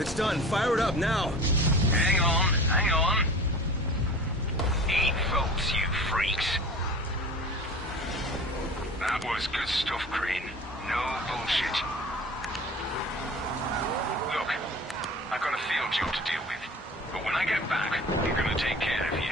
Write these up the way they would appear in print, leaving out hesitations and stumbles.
It's done. Fire it up now. Hang on, hang on. Eat votes, you freaks. That was good stuff, Crane. No bullshit. Look, I've got a field job to deal with. But when I get back, I'm gonna take care of you.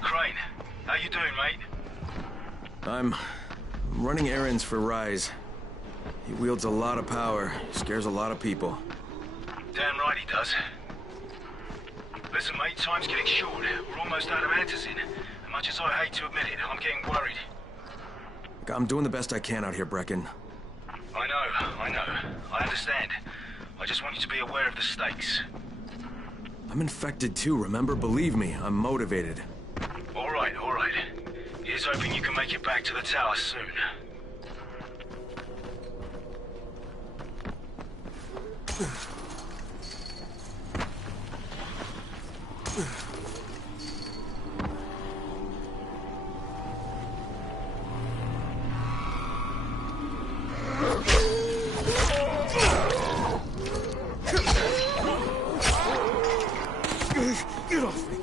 Crane, how you doing, mate? I'm running errands for Rise. He wields a lot of power, scares a lot of people. Damn right he does. Listen, mate, time's getting short. We're almost out of antizin. As much as I hate to admit it, I'm getting worried. I'm doing the best I can out here, Brecken. I know. I understand. I just want you to be aware of the stakes. I'm infected too, remember? Believe me, I'm motivated. All right. Here's hoping you can make it back to the tower soon. Get off me!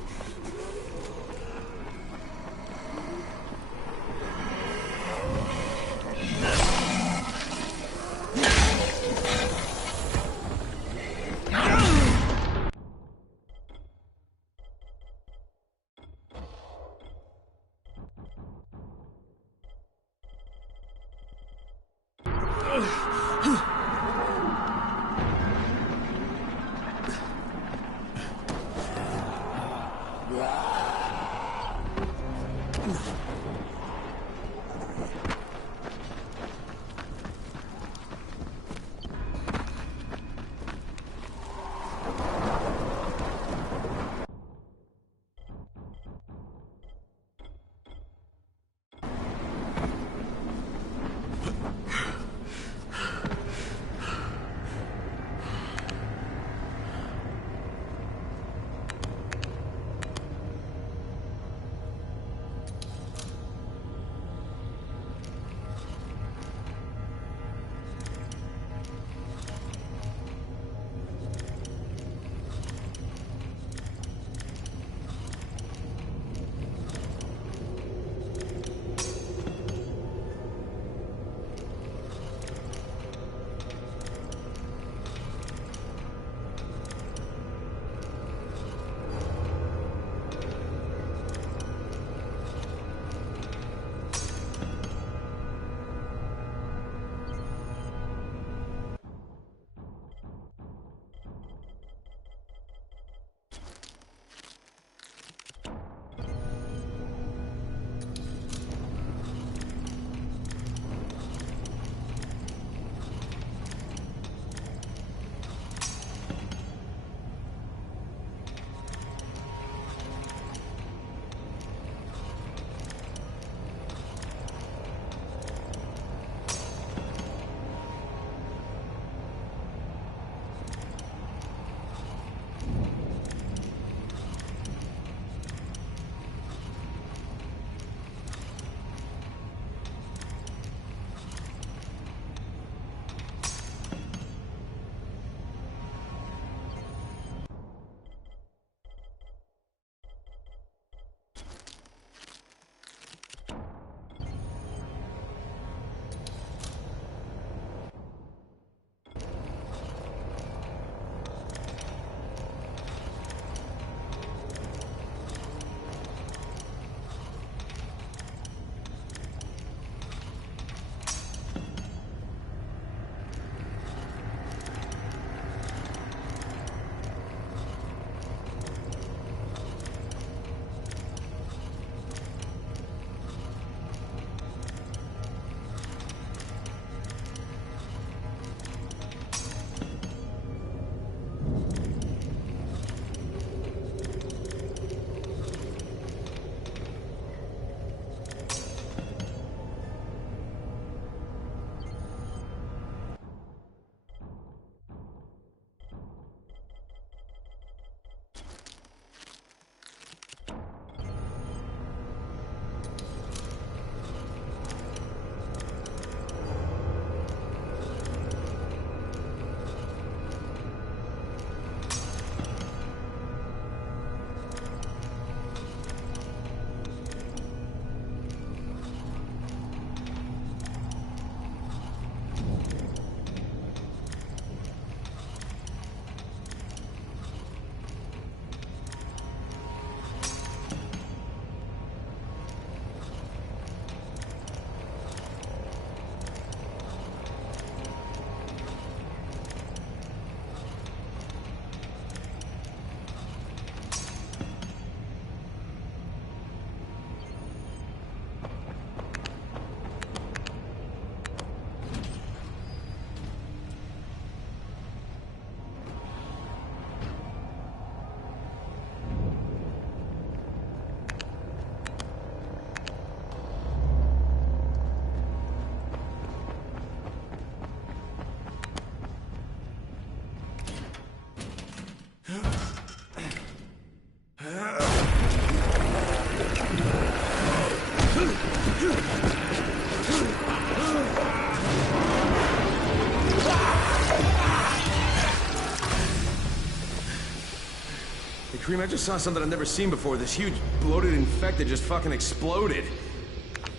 Kareem, I just saw something I've never seen before. This huge, bloated infected just fucking exploded.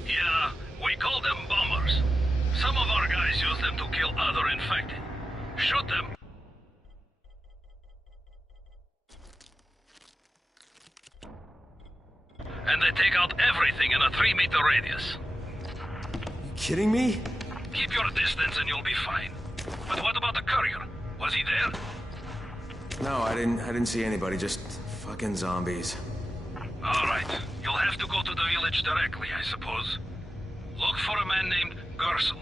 Yeah, we call them bombers. Some of our guys use them to kill other infected. Shoot them. And they take out everything in a 3-meter radius. You kidding me? Keep your distance and you'll be fine. But what about the courier? Was he there? No, I didn't see anybody, just fucking zombies. All right. You'll have to go to the village directly, I suppose. Look for a man named Gersel.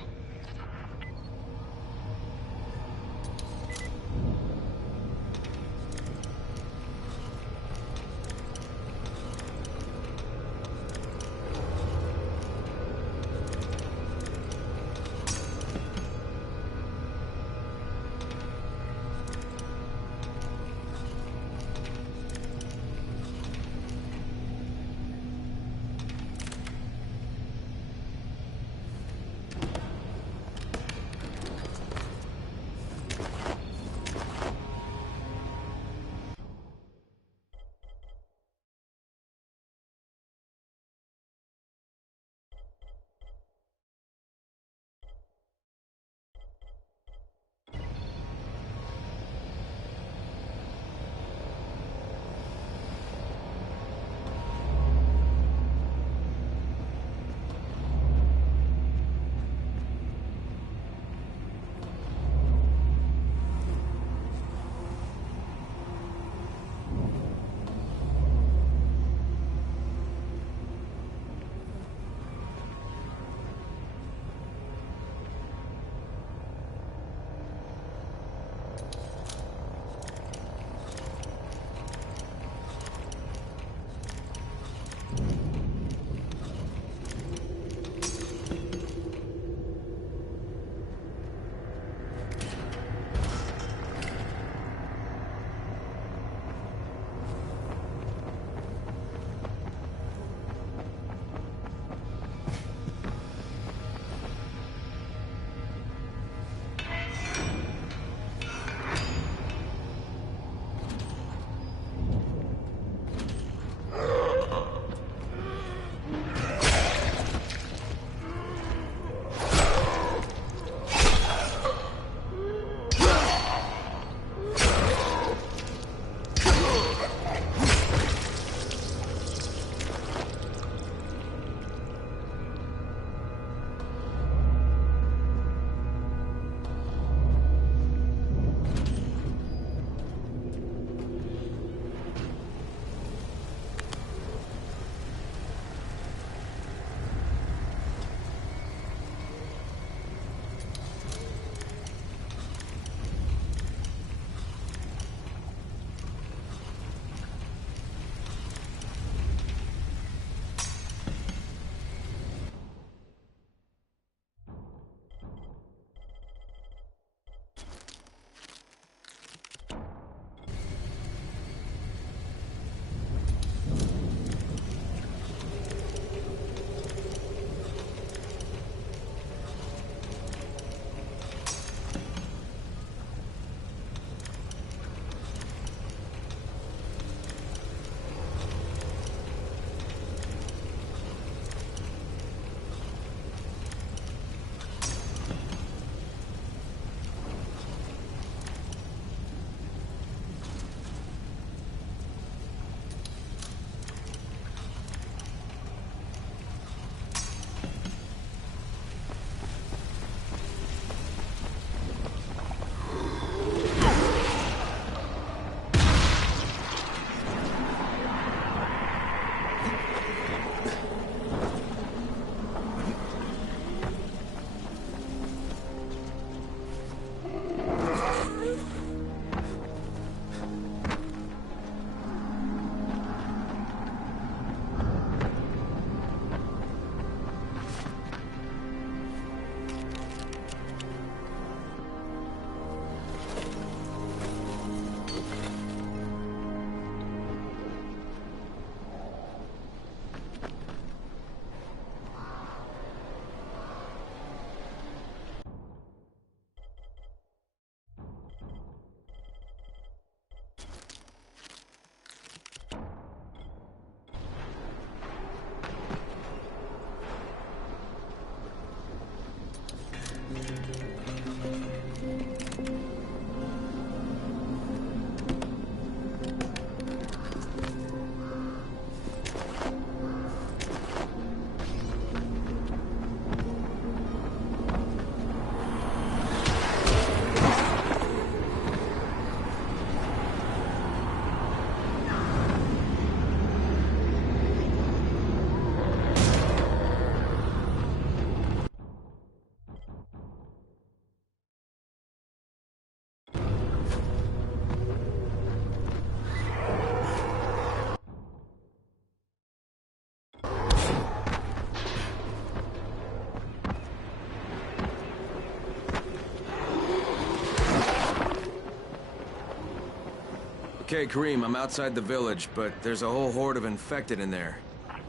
Okay, Kareem, I'm outside the village, but there's a whole horde of infected in there.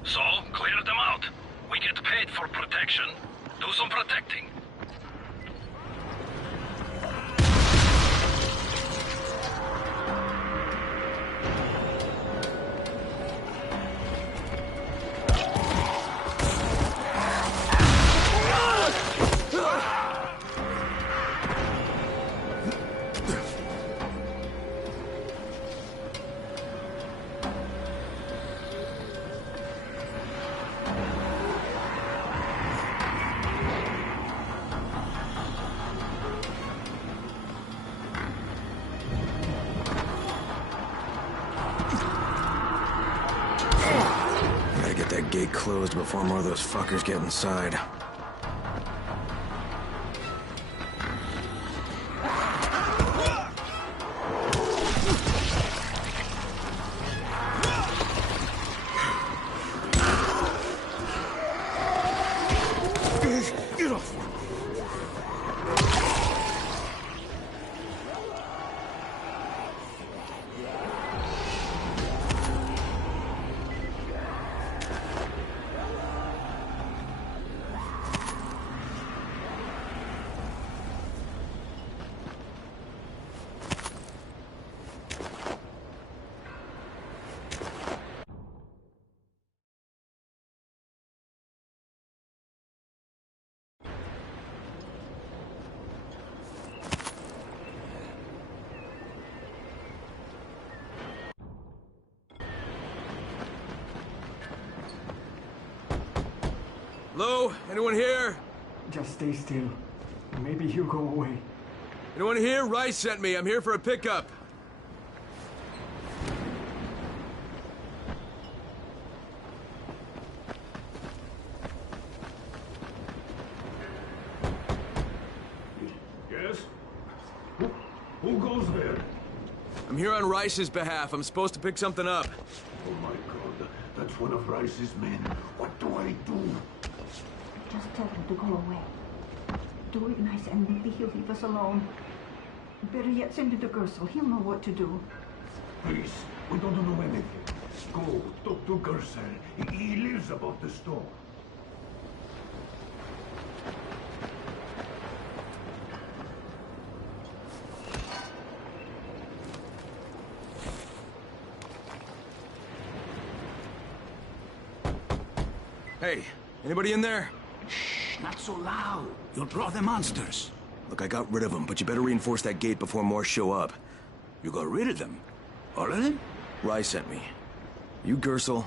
So, clear them out. We get paid for protection. Do some protecting. Gotta get that gate closed before more of those fuckers get inside. Get off! Hello? Anyone here? Just stay still. Maybe you go away. Anyone here? Rice sent me. I'm here for a pickup. Yes? Who goes there? I'm here on Rice's behalf. I'm supposed to pick something up. Oh my god, that's one of Rice's men. What do I do? Just tell him to go away. Do it nice and maybe he'll leave us alone. Better yet, send it to Gersel. He'll know what to do. Please, we don't know anything. Go, talk to Gersel. He lives above the store. Hey, anybody in there? Shh, not so loud. You'll draw the monsters. Look, I got rid of them, but you better reinforce that gate before more show up. You got rid of them? All of them? Rice sent me. You Gersel?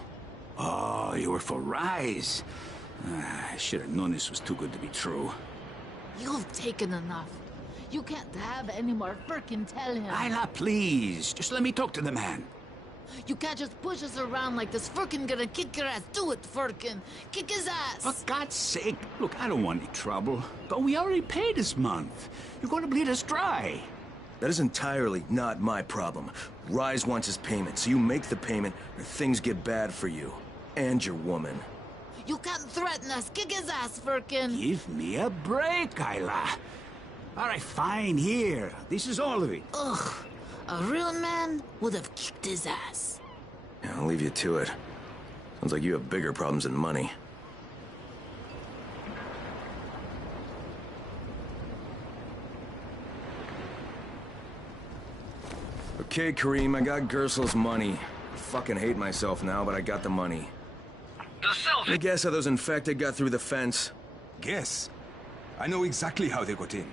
Oh, you were for Rise. I should have known this was too good to be true. You've taken enough. You can't have any more. Frickin' tell him. Isla, please. Just let me talk to the man. You can't just push us around like this. Frickin' gonna kick your ass. Do it, Frickin'. Kick his ass. For God's sake. Look, I don't want any trouble. But we already paid this month. You're going to bleed us dry. That is entirely not my problem. Rise wants his payment, so you make the payment or things get bad for you. And your woman. You can't threaten us. Kick his ass, Frickin'. Give me a break, Isla. All right, fine, here. This is all of it. Ugh. A real man would have kicked his ass. Yeah, I'll leave you to it. Sounds like you have bigger problems than money. Okay, Kareem, I got Gersel's money. I fucking hate myself now, but I got the money. The I selfie. guess how those infected got through the fence. Guess. I know exactly how they got in.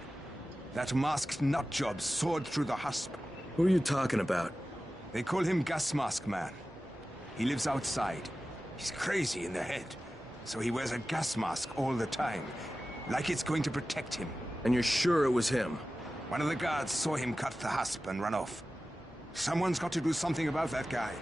That masked nutjob soared through the husp. Who are you talking about? They call him Gas Mask Man. He lives outside. He's crazy in the head. So he wears a gas mask all the time. Like it's going to protect him. And you're sure it was him? One of the guards saw him cut the husp and run off. Someone's got to do something about that guy.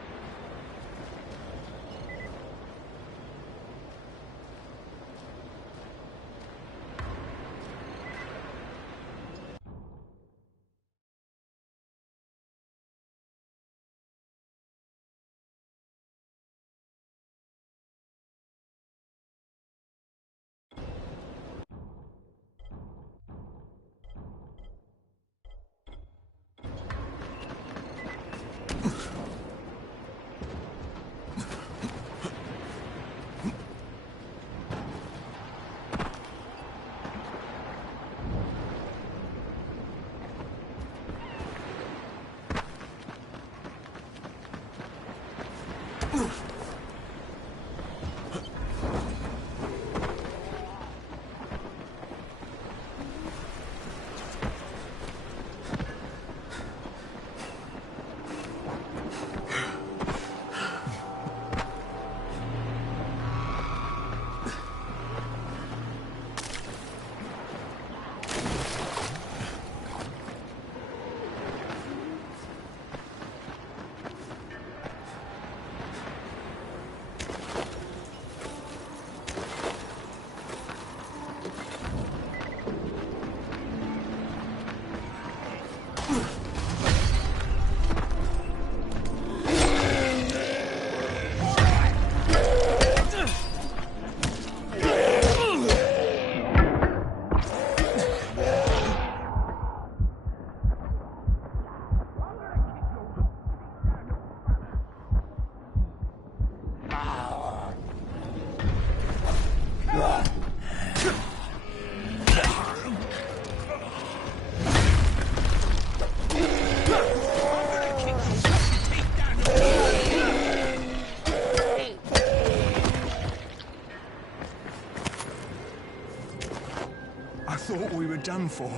thought we were done for.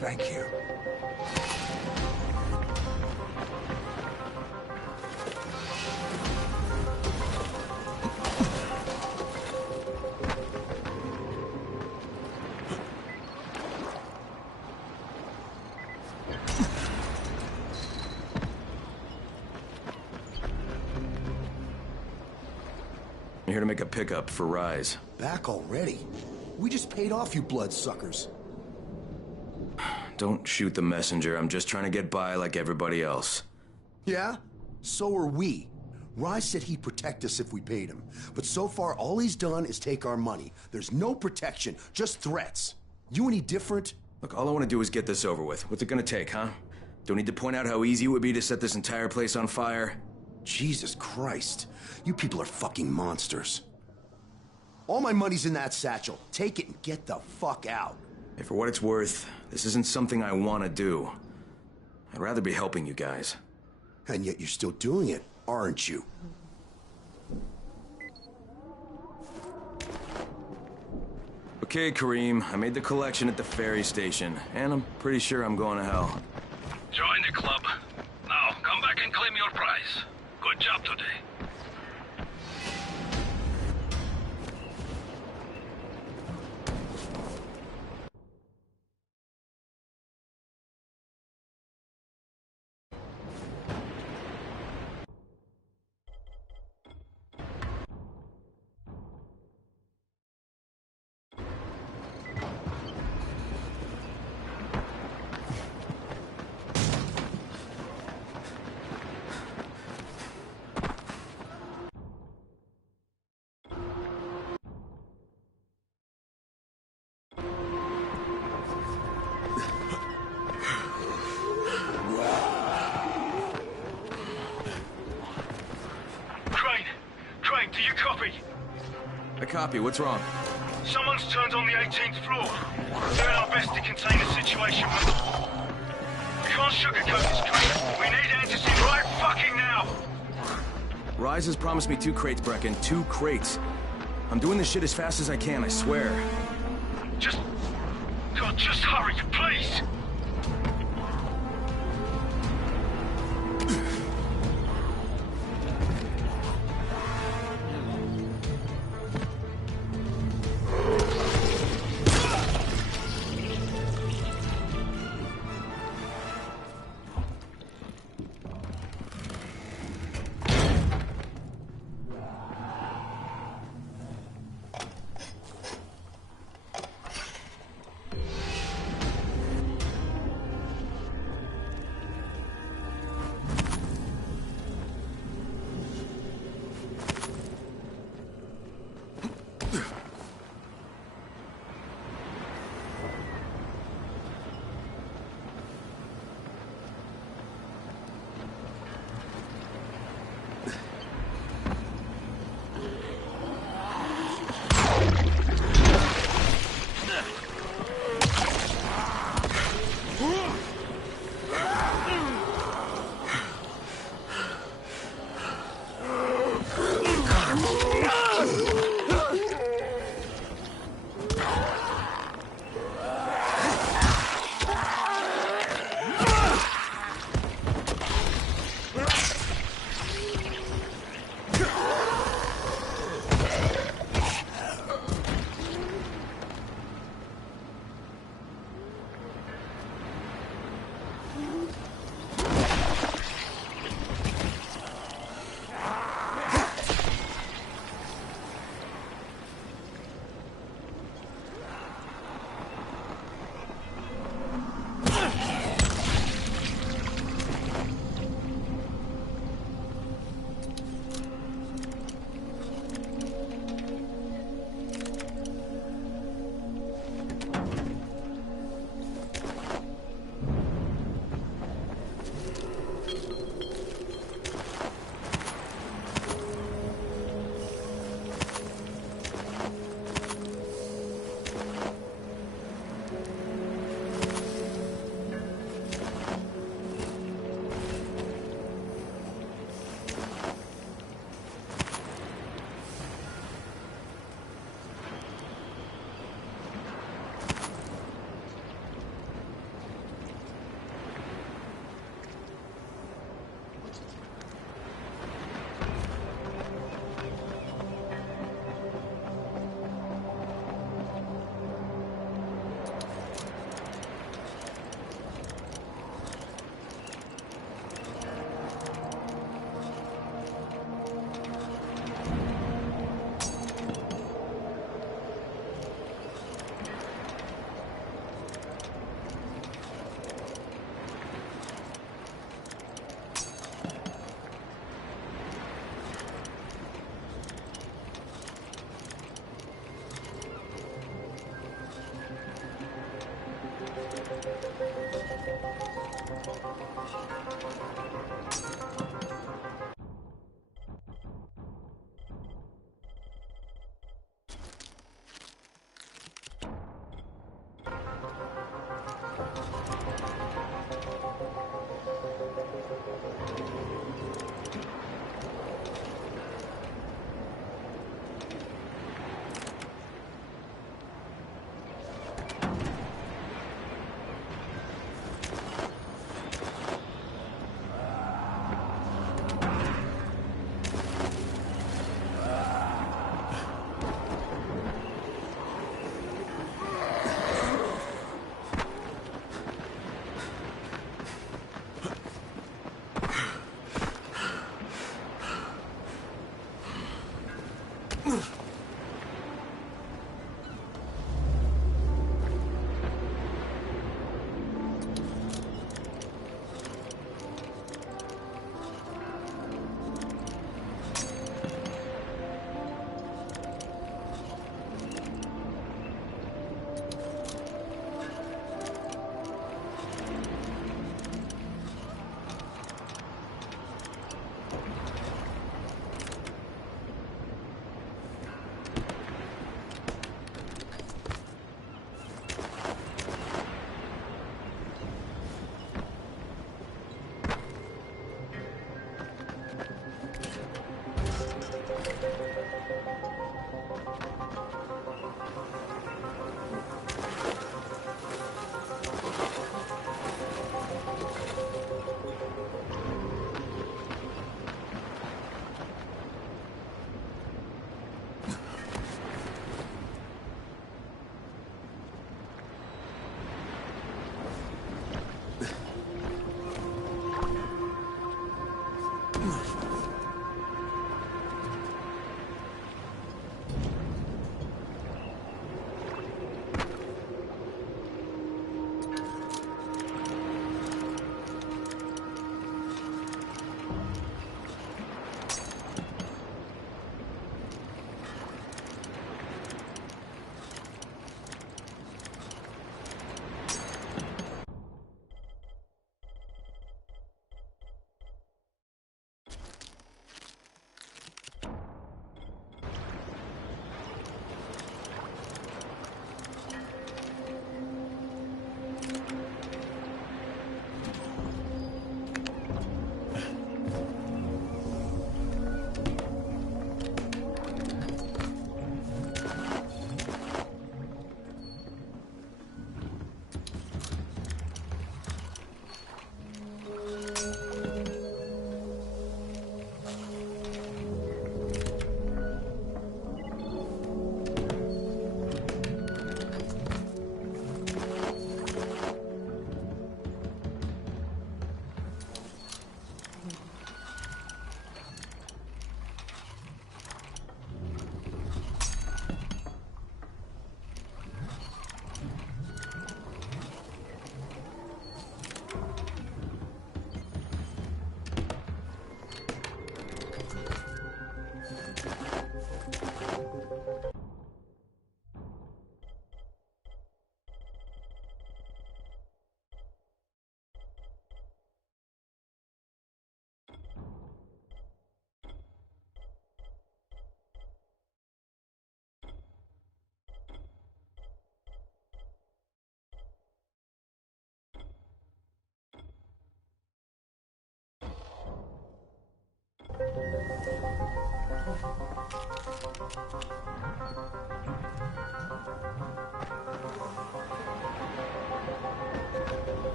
Thank you. I'm here to make a pickup for Rise. Back already? We just paid off, you bloodsuckers. Don't shoot the messenger. I'm just trying to get by like everybody else. Yeah? So are we. Rise said he'd protect us if we paid him. But so far, all he's done is take our money. There's no protection, just threats. You any different? Look, all I want to do is get this over with. What's it gonna take, huh? Don't need to point out how easy it would be to set this entire place on fire? Jesus Christ. You people are fucking monsters. All my money's in that satchel. Take it and get the fuck out. Hey, for what it's worth, this isn't something I want to do. I'd rather be helping you guys. And yet you're still doing it, aren't you? Okay, Kareem, I made the collection at the ferry station, and I'm pretty sure I'm going to hell. Join the club. Now, come back and claim your prize. Good job today. Crane, do you copy? I copy. What's wrong? Someone's turned on the 18th floor. We're doing our best to contain the situation, but we can't sugarcoat this, Crane. We need answers in right fucking now. Rise has promised me 2 crates, Brecken. 2 crates. I'm doing this shit as fast as I can, I swear. God, just hurry, please.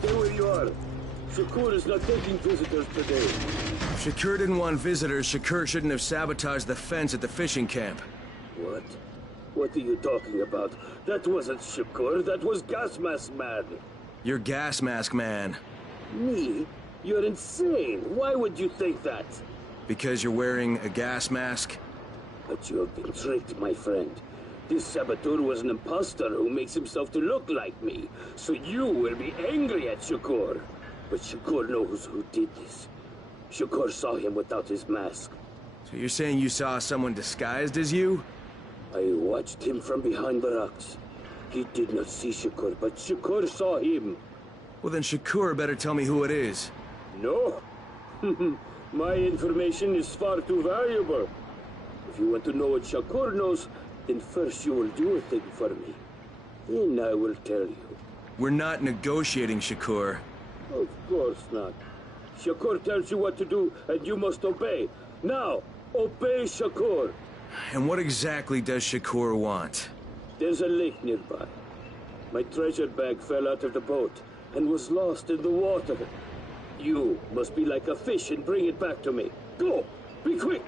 Stay where you are. Shakur is not taking visitors today. If Shakur didn't want visitors, Shakur shouldn't have sabotaged the fence at the fishing camp. What? What? What are you talking about? That wasn't Shakur, that was Gas Mask Man. You're Gas Mask Man. Me? You're insane. Why would you think that? Because you're wearing a gas mask? But you have been tricked, my friend. This saboteur was an imposter who makes himself to look like me. So you will be angry at Shakur. But Shakur knows who did this. Shakur saw him without his mask. So you're saying you saw someone disguised as you? I watched him from behind the rocks. He did not see Shakur, but Shakur saw him. Well, then Shakur better tell me who it is. No. My information is far too valuable. If you want to know what Shakur knows, then first you will do a thing for me. Then I will tell you. We're not negotiating, Shakur. Of course not. Shakur tells you what to do, and you must obey. Now, obey Shakur. And what exactly does Shakur want? There's a lake nearby. My treasure bag fell out of the boat and was lost in the water. You must be like a fish and bring it back to me. Go! Be quick!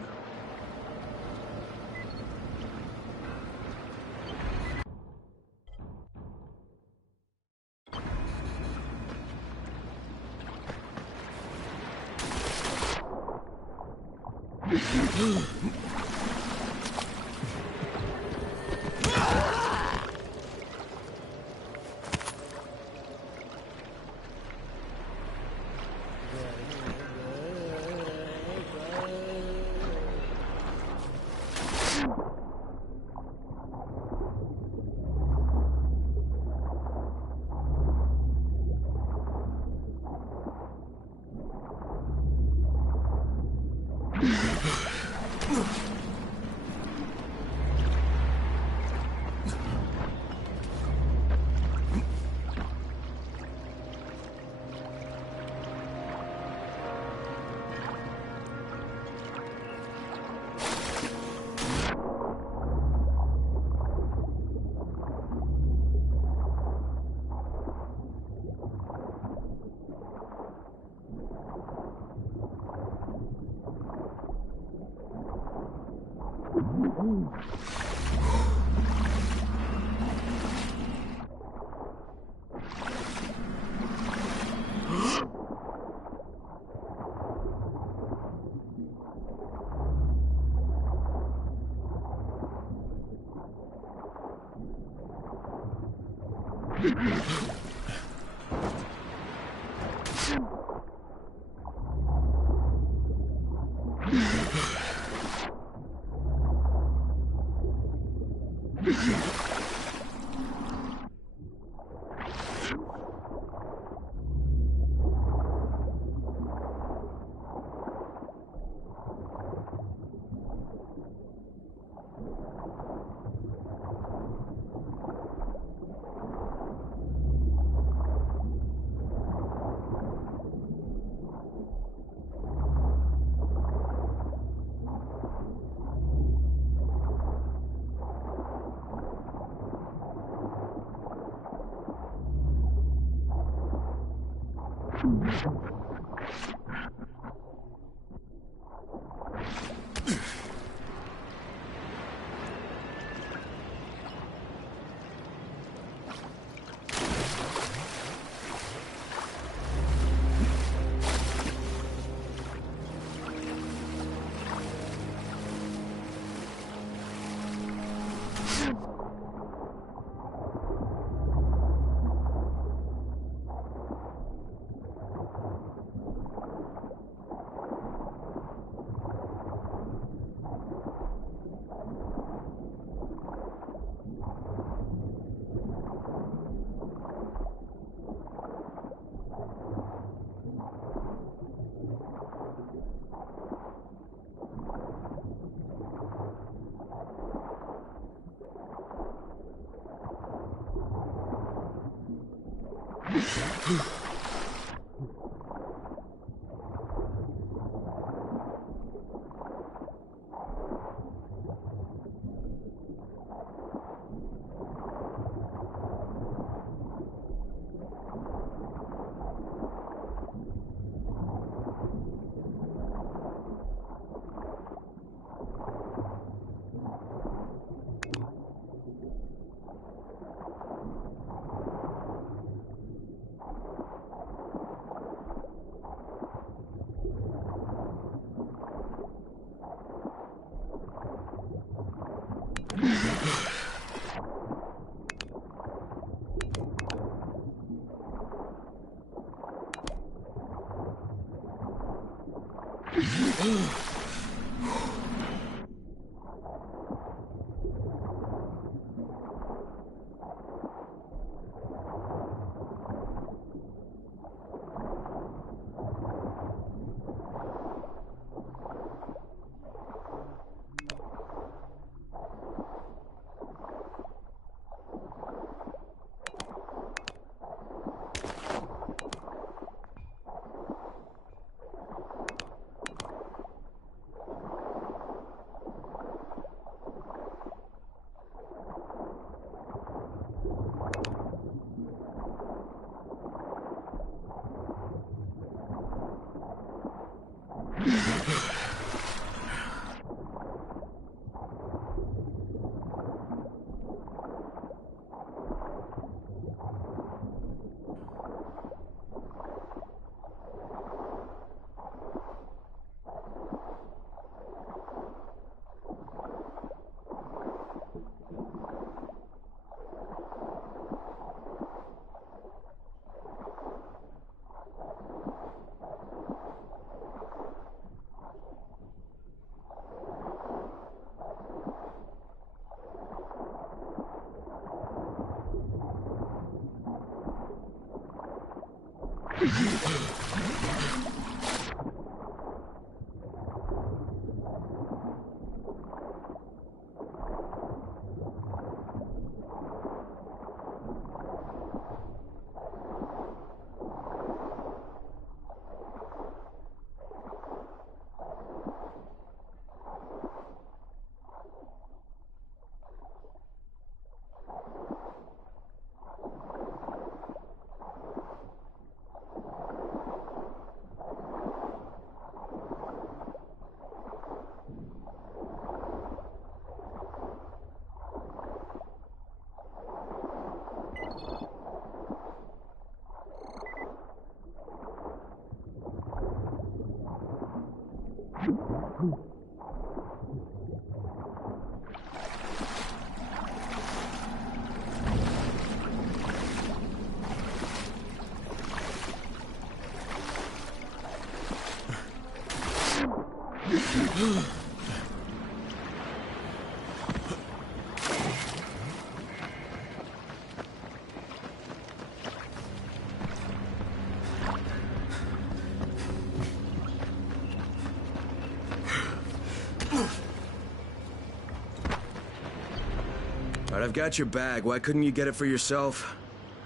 All right, I've got your bag. Why couldn't you get it for yourself?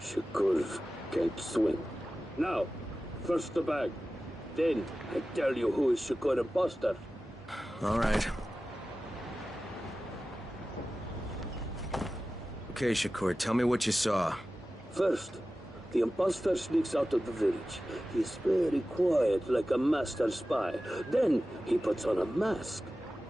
Shakur can't swim. Now, first the bag. Then, I tell you who is Shakur imposter. All right. Okay, Shakur, tell me what you saw. First, the imposter sneaks out of the village. He's very quiet, like a master spy. Then, he puts on a mask.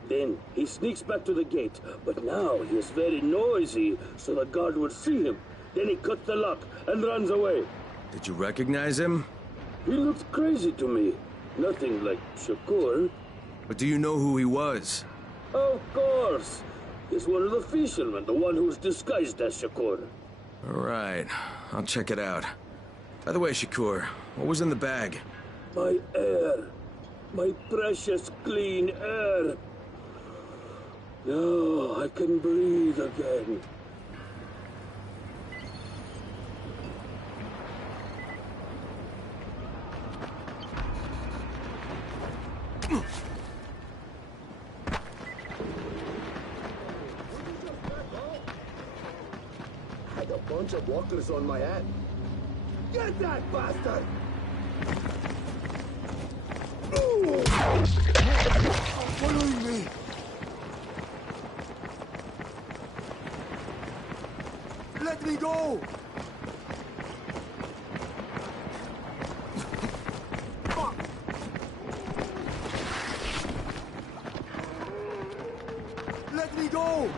Then, he sneaks back to the gate. But now, he is very noisy, so the guard would see him. Then he cuts the lock and runs away. Did you recognize him? He looked crazy to me. Nothing like Shakur. But do you know who he was? Of course. He's one of the fishermen, the one who's disguised as Shakur. All right, I'll check it out. By the way, Shakur, what was in the bag? My air. My precious, clean air. Now I can breathe again. Had a bunch of walkers on my hand. Get that bastard! Following me! Let me go! Let me go!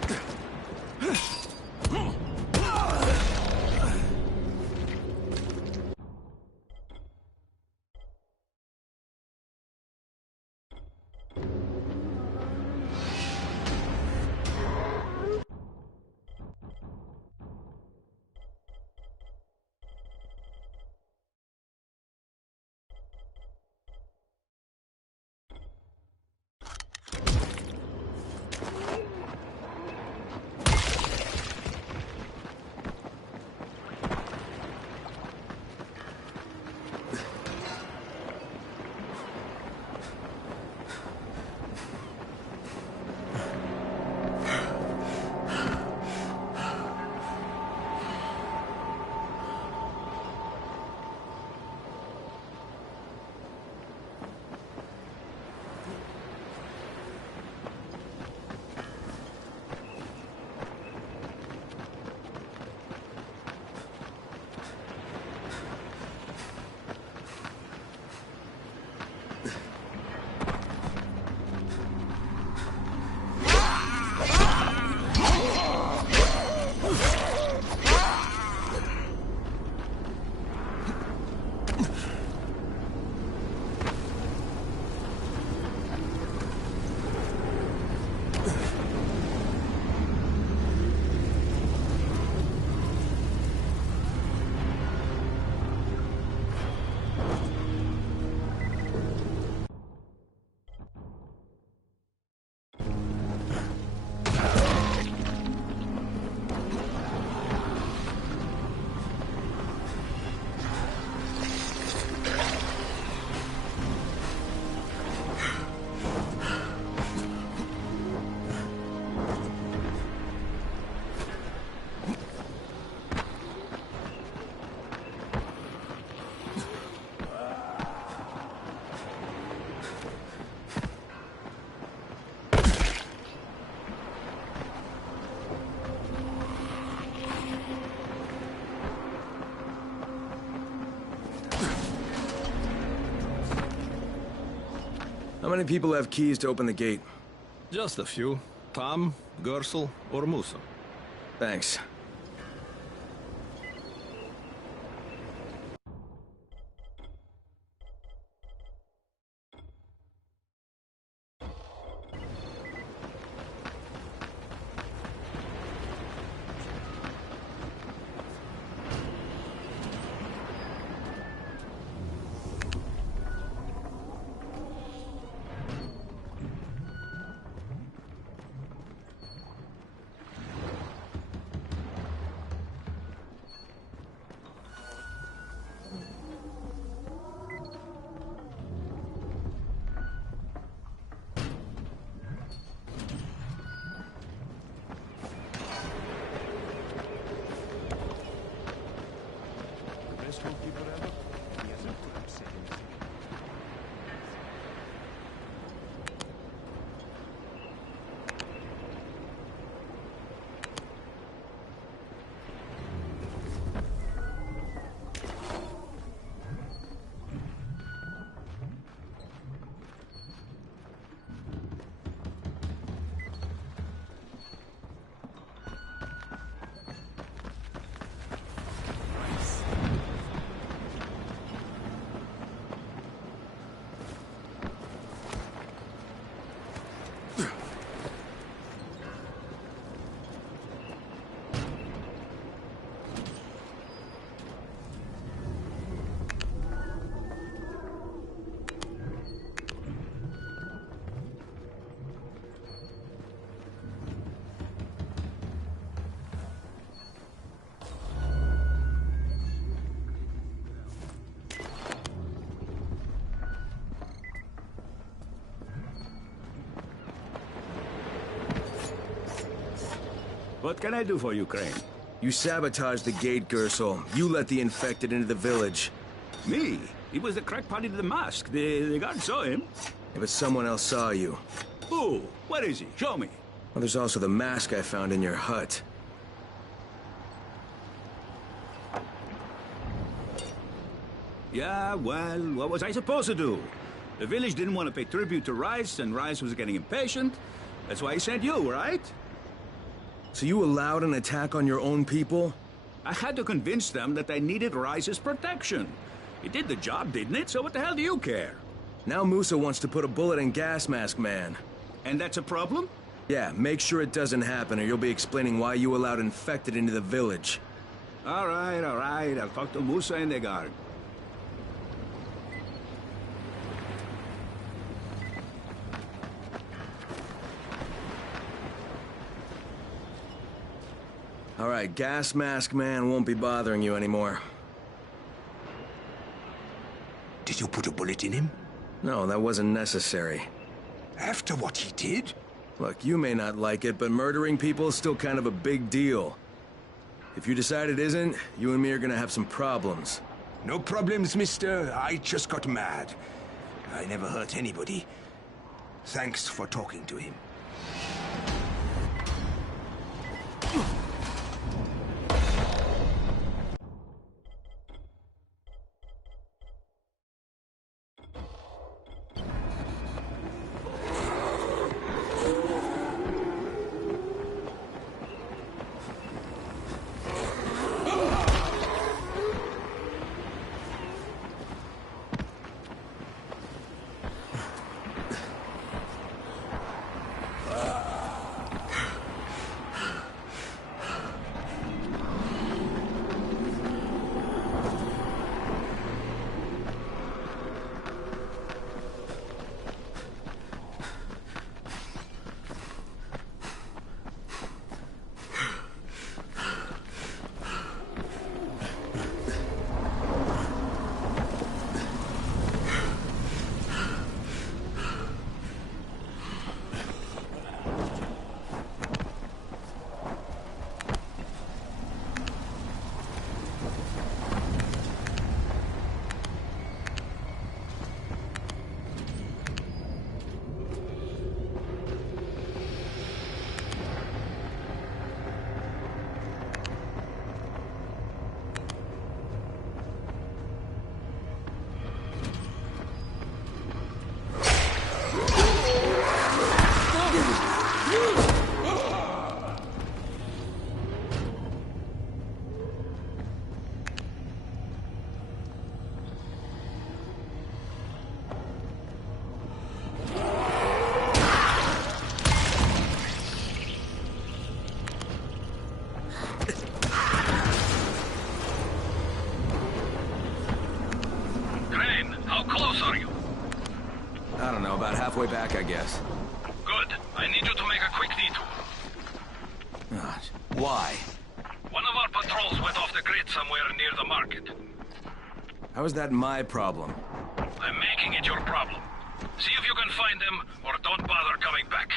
many people have keys to open the gate? Just a few. Tom, Gersel, or Musa. Thanks. What can I do for you, Crane? You sabotaged the gate, Gersel. You let the infected into the village. Me? He was the crackpot in the mask. The guard saw him. Yeah, but someone else saw you. Who? Where is he? Show me. Well, there's also the mask I found in your hut. Yeah, well, what was I supposed to do? The village didn't want to pay tribute to Rice, and Rice was getting impatient. That's why he sent you, right? So you allowed an attack on your own people? I had to convince them that they needed Rice's protection. It did the job, didn't it? So what the hell do you care? Now Musa wants to put a bullet in Gas Mask Man. And that's a problem? Yeah, make sure it doesn't happen or you'll be explaining why you allowed infected into the village. All right. I'll talk to Musa and the guard. All right, Gas Mask Man won't be bothering you anymore. Did you put a bullet in him? No, that wasn't necessary. After what he did? Look, you may not like it, but murdering people is still kind of a big deal. If you decide it isn't, you and me are gonna have some problems. No problems, mister. I just got mad. I never hurt anybody. Thanks for talking to him. Crane, how close are you? I don't know, about halfway back, I guess. Good. I need you to make a quick detour. Why? One of our patrols went off the grid somewhere near the market. How is that my problem? I'm making it your problem. See if you can find them, or don't bother coming back.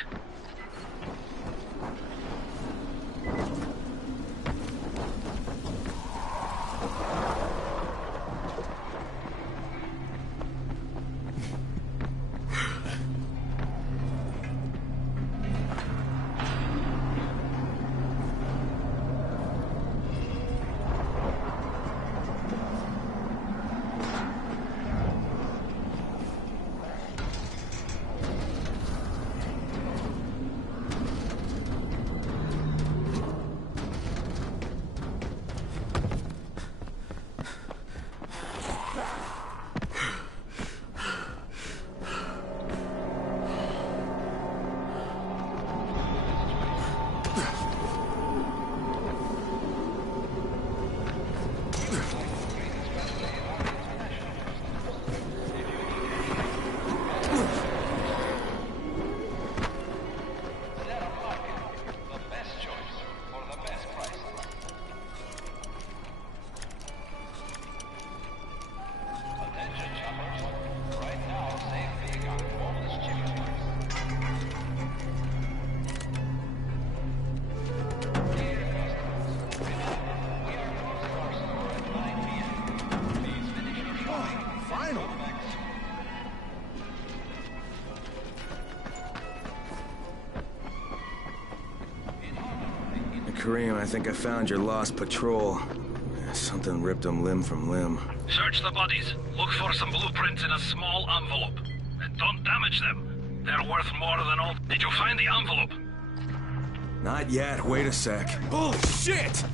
Kareem, I think I found your lost patrol. Something ripped them limb from limb. Search the bodies. Look for some blueprints in a small envelope. And don't damage them. They're worth more than all. Did you find the envelope? Not yet. Wait a sec. Holy shit!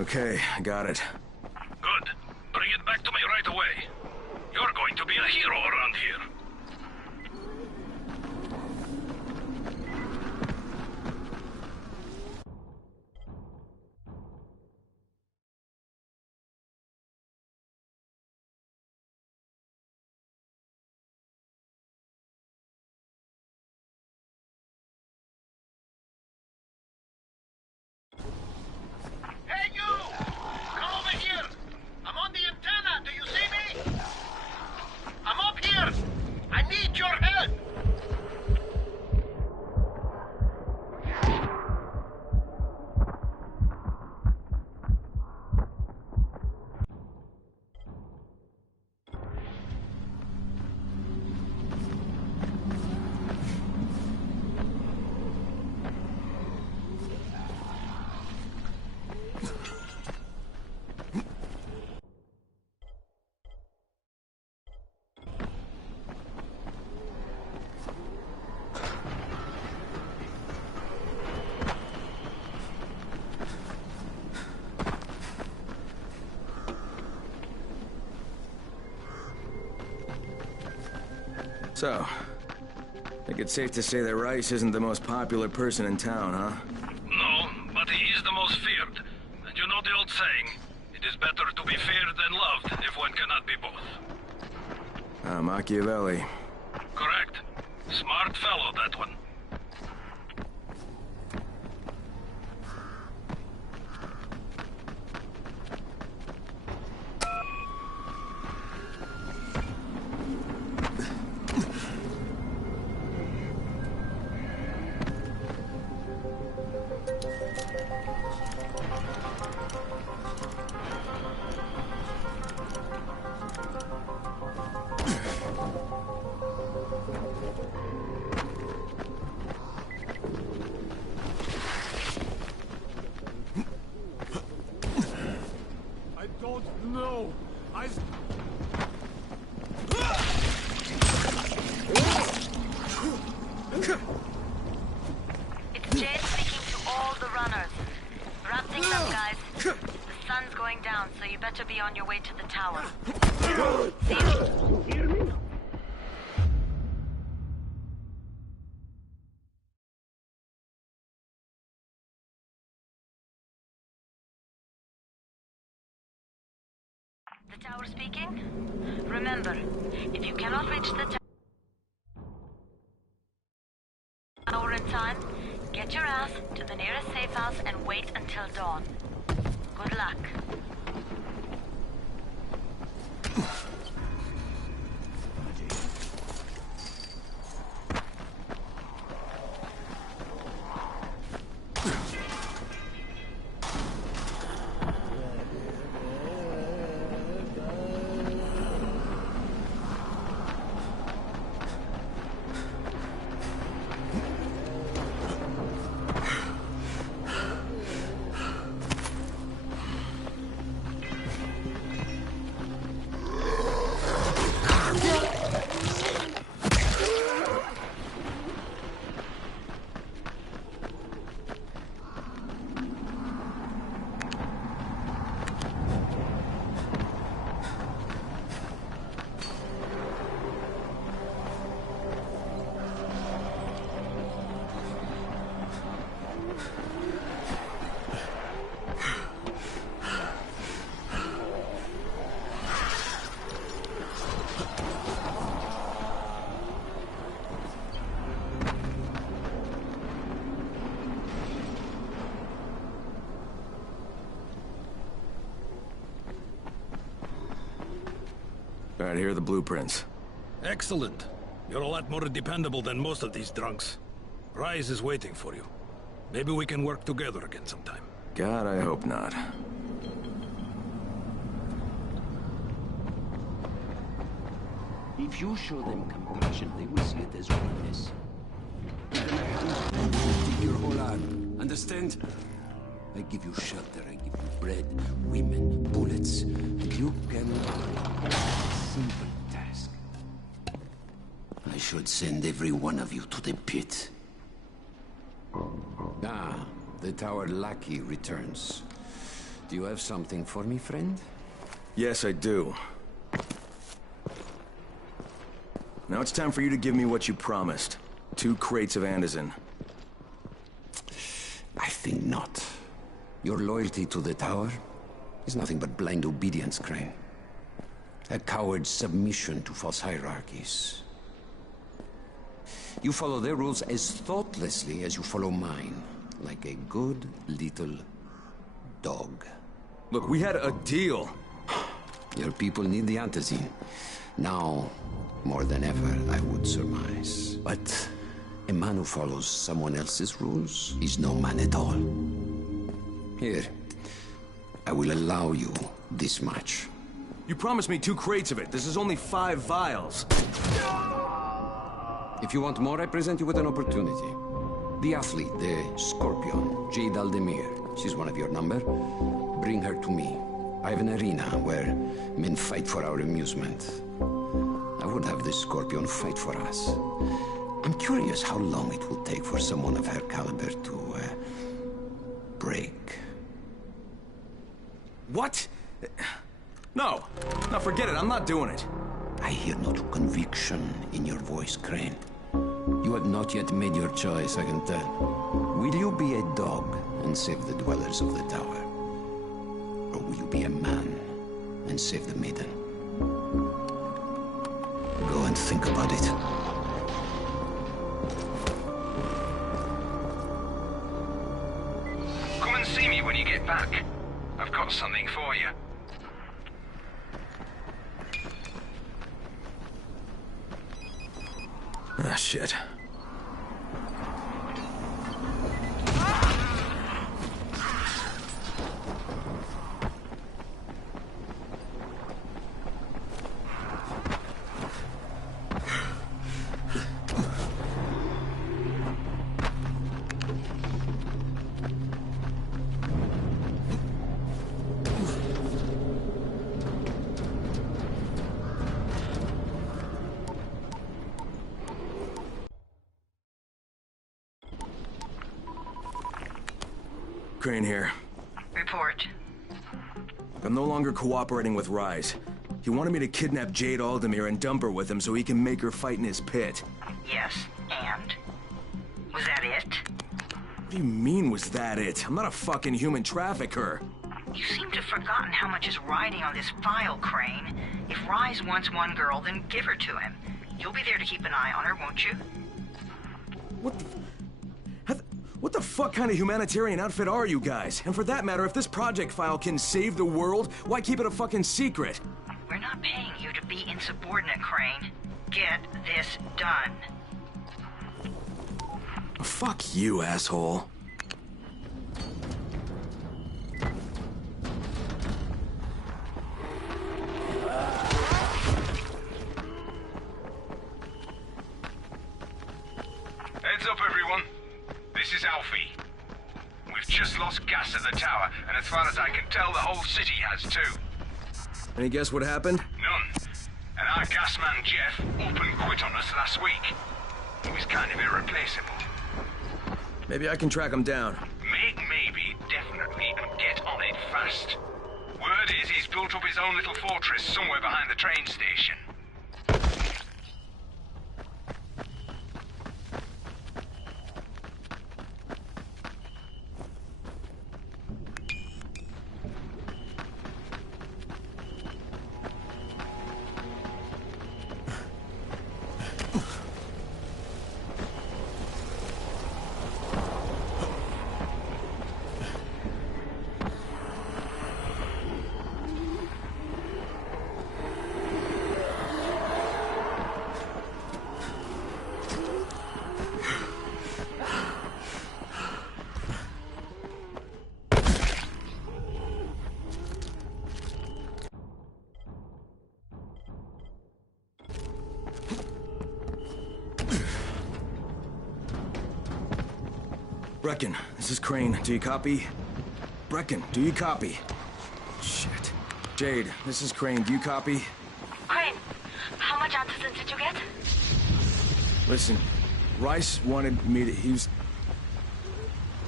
Okay, I got it. Good. Bring it back to me right away. You're going to be a hero around here. Hey, you! Come over So, I think it's safe to say that Rice isn't the most popular person in town, huh? No, but he is the most feared. And you know the old saying, it is better to be feared than loved if one cannot be both. Machiavelli. Correct. Smart fellow, that one. It's Jade speaking to all the runners. Wrap things up, guys. The sun's going down, so you better be on your way to the tower. See you. Hear me? The tower speaking? Remember, if you cannot reach the tower in time, get your ass to the nearest safe house and wait until dawn. Good luck. All right, here are the blueprints. Excellent. You're a lot more dependable than most of these drunks. Rise is waiting for you. Maybe we can work together again sometime. God, I hope not. If you show them compassion, they will see it as weakness. Give them a hand, take your whole arm. Understand? I give you shelter, I give you bread, women, bullets, and you can... Simple task. I should send every one of you to the pit. Ah, the tower lackey returns. Do you have something for me, friend? Yes, I do. Now it's time for you to give me what you promised. 2 crates of Anderson. I think not. Your loyalty to the tower is nothing but blind obedience, Crane. A coward's submission to false hierarchies. You follow their rules as thoughtlessly as you follow mine. Like a good little dog. Look, we had a deal. Your people need the antizin. Now, more than ever, I would surmise. But a man who follows someone else's rules is no man at all. Here, I will allow you this much. You promised me 2 crates of it. This is only 5 vials. If you want more, I present you with an opportunity. The athlete, the Scorpion, Jade Aldemir. She's one of your number. Bring her to me. I have an arena where men fight for our amusement. I would have the Scorpion fight for us. I'm curious how long it will take for someone of her caliber to, break. What? No. No, forget it. I'm not doing it. I hear no true conviction in your voice, Crane. You have not yet made your choice, I can tell. Will you be a dog and save the dwellers of the tower? Or will you be a man and save the maiden? Go and think about it. Come and see me when you get back. I've got something for you. Ah, shit. Crane here. Report. I'm no longer cooperating with Rise. He wanted me to kidnap Jade Aldemir and dump her with him so he can make her fight in his pit. Yes, and? Was that it? What do you mean, was that it? I'm not a fucking human trafficker. You seem to have forgotten how much is riding on this file, Crane. If Rise wants one girl, then give her to him. You'll be there to keep an eye on her, won't you? What the fuck kind of humanitarian outfit are you guys? And for that matter, if this project file can save the world, why keep it a fucking secret? We're not paying you to be insubordinate, Crane. Get this done. Fuck you, asshole. Heads up, everyone. This is Alfie. We've just lost gas at the tower, and as far as I can tell, the whole city has too. Any guess what happened? None. And our gas man, Jeff, up and quit on us last week. He was kind of irreplaceable. Maybe I can track him down. Make maybe, definitely, and get on it fast. Word is he's built up his own little fortress somewhere behind the train station. Brecken, this is Crane. Do you copy? Brecken, do you copy? Shit. Jade, this is Crane. Do you copy? Crane, how much antizin did you get? Listen, Rice wanted me to...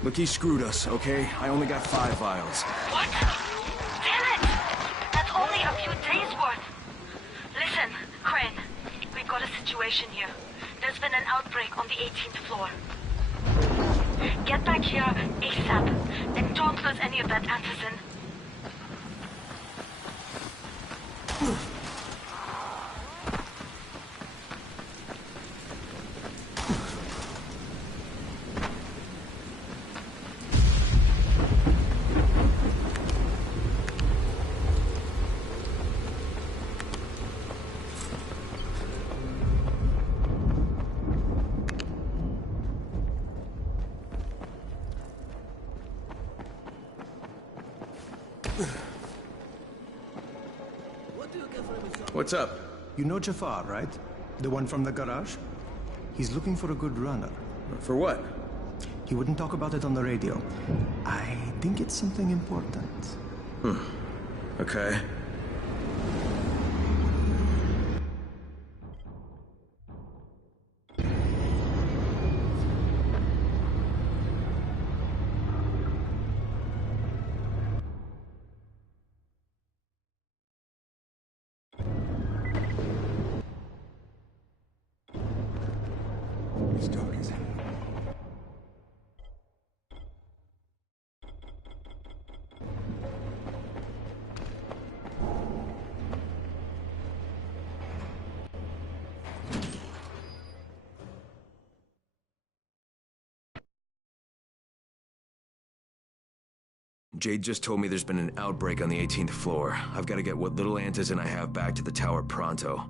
Look, he screwed us, okay? I only got 5 vials. What? Damn it! That's only a few days' worth. Listen, Crane, we've got a situation here. There's been an outbreak on the 18th floor. Get back here ASAP, and don't lose any of that antizin. What's up? You know Jafar, right? The one from the garage? He's looking for a good runner. For what? He wouldn't talk about it on the radio. I think it's something important. Okay. Americans. Jade just told me there's been an outbreak on the 18th floor. I've got to get what little antizin I have back to the tower pronto.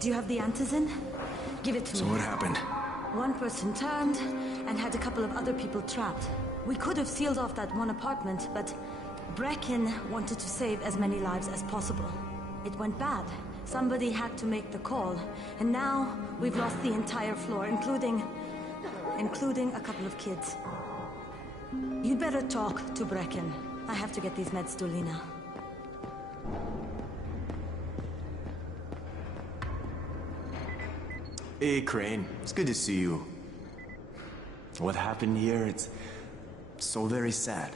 Do you have the antizin? Give it to me. So what happened? One person turned and had a couple of other people trapped. We could have sealed off that one apartment, but Brecken wanted to save as many lives as possible. It went bad. Somebody had to make the call, and now we've lost the entire floor, including a couple of kids. You'd better talk to Brecken. I have to get these meds to Lena. Hey, Crane. It's good to see you. What happened here, it's so very sad.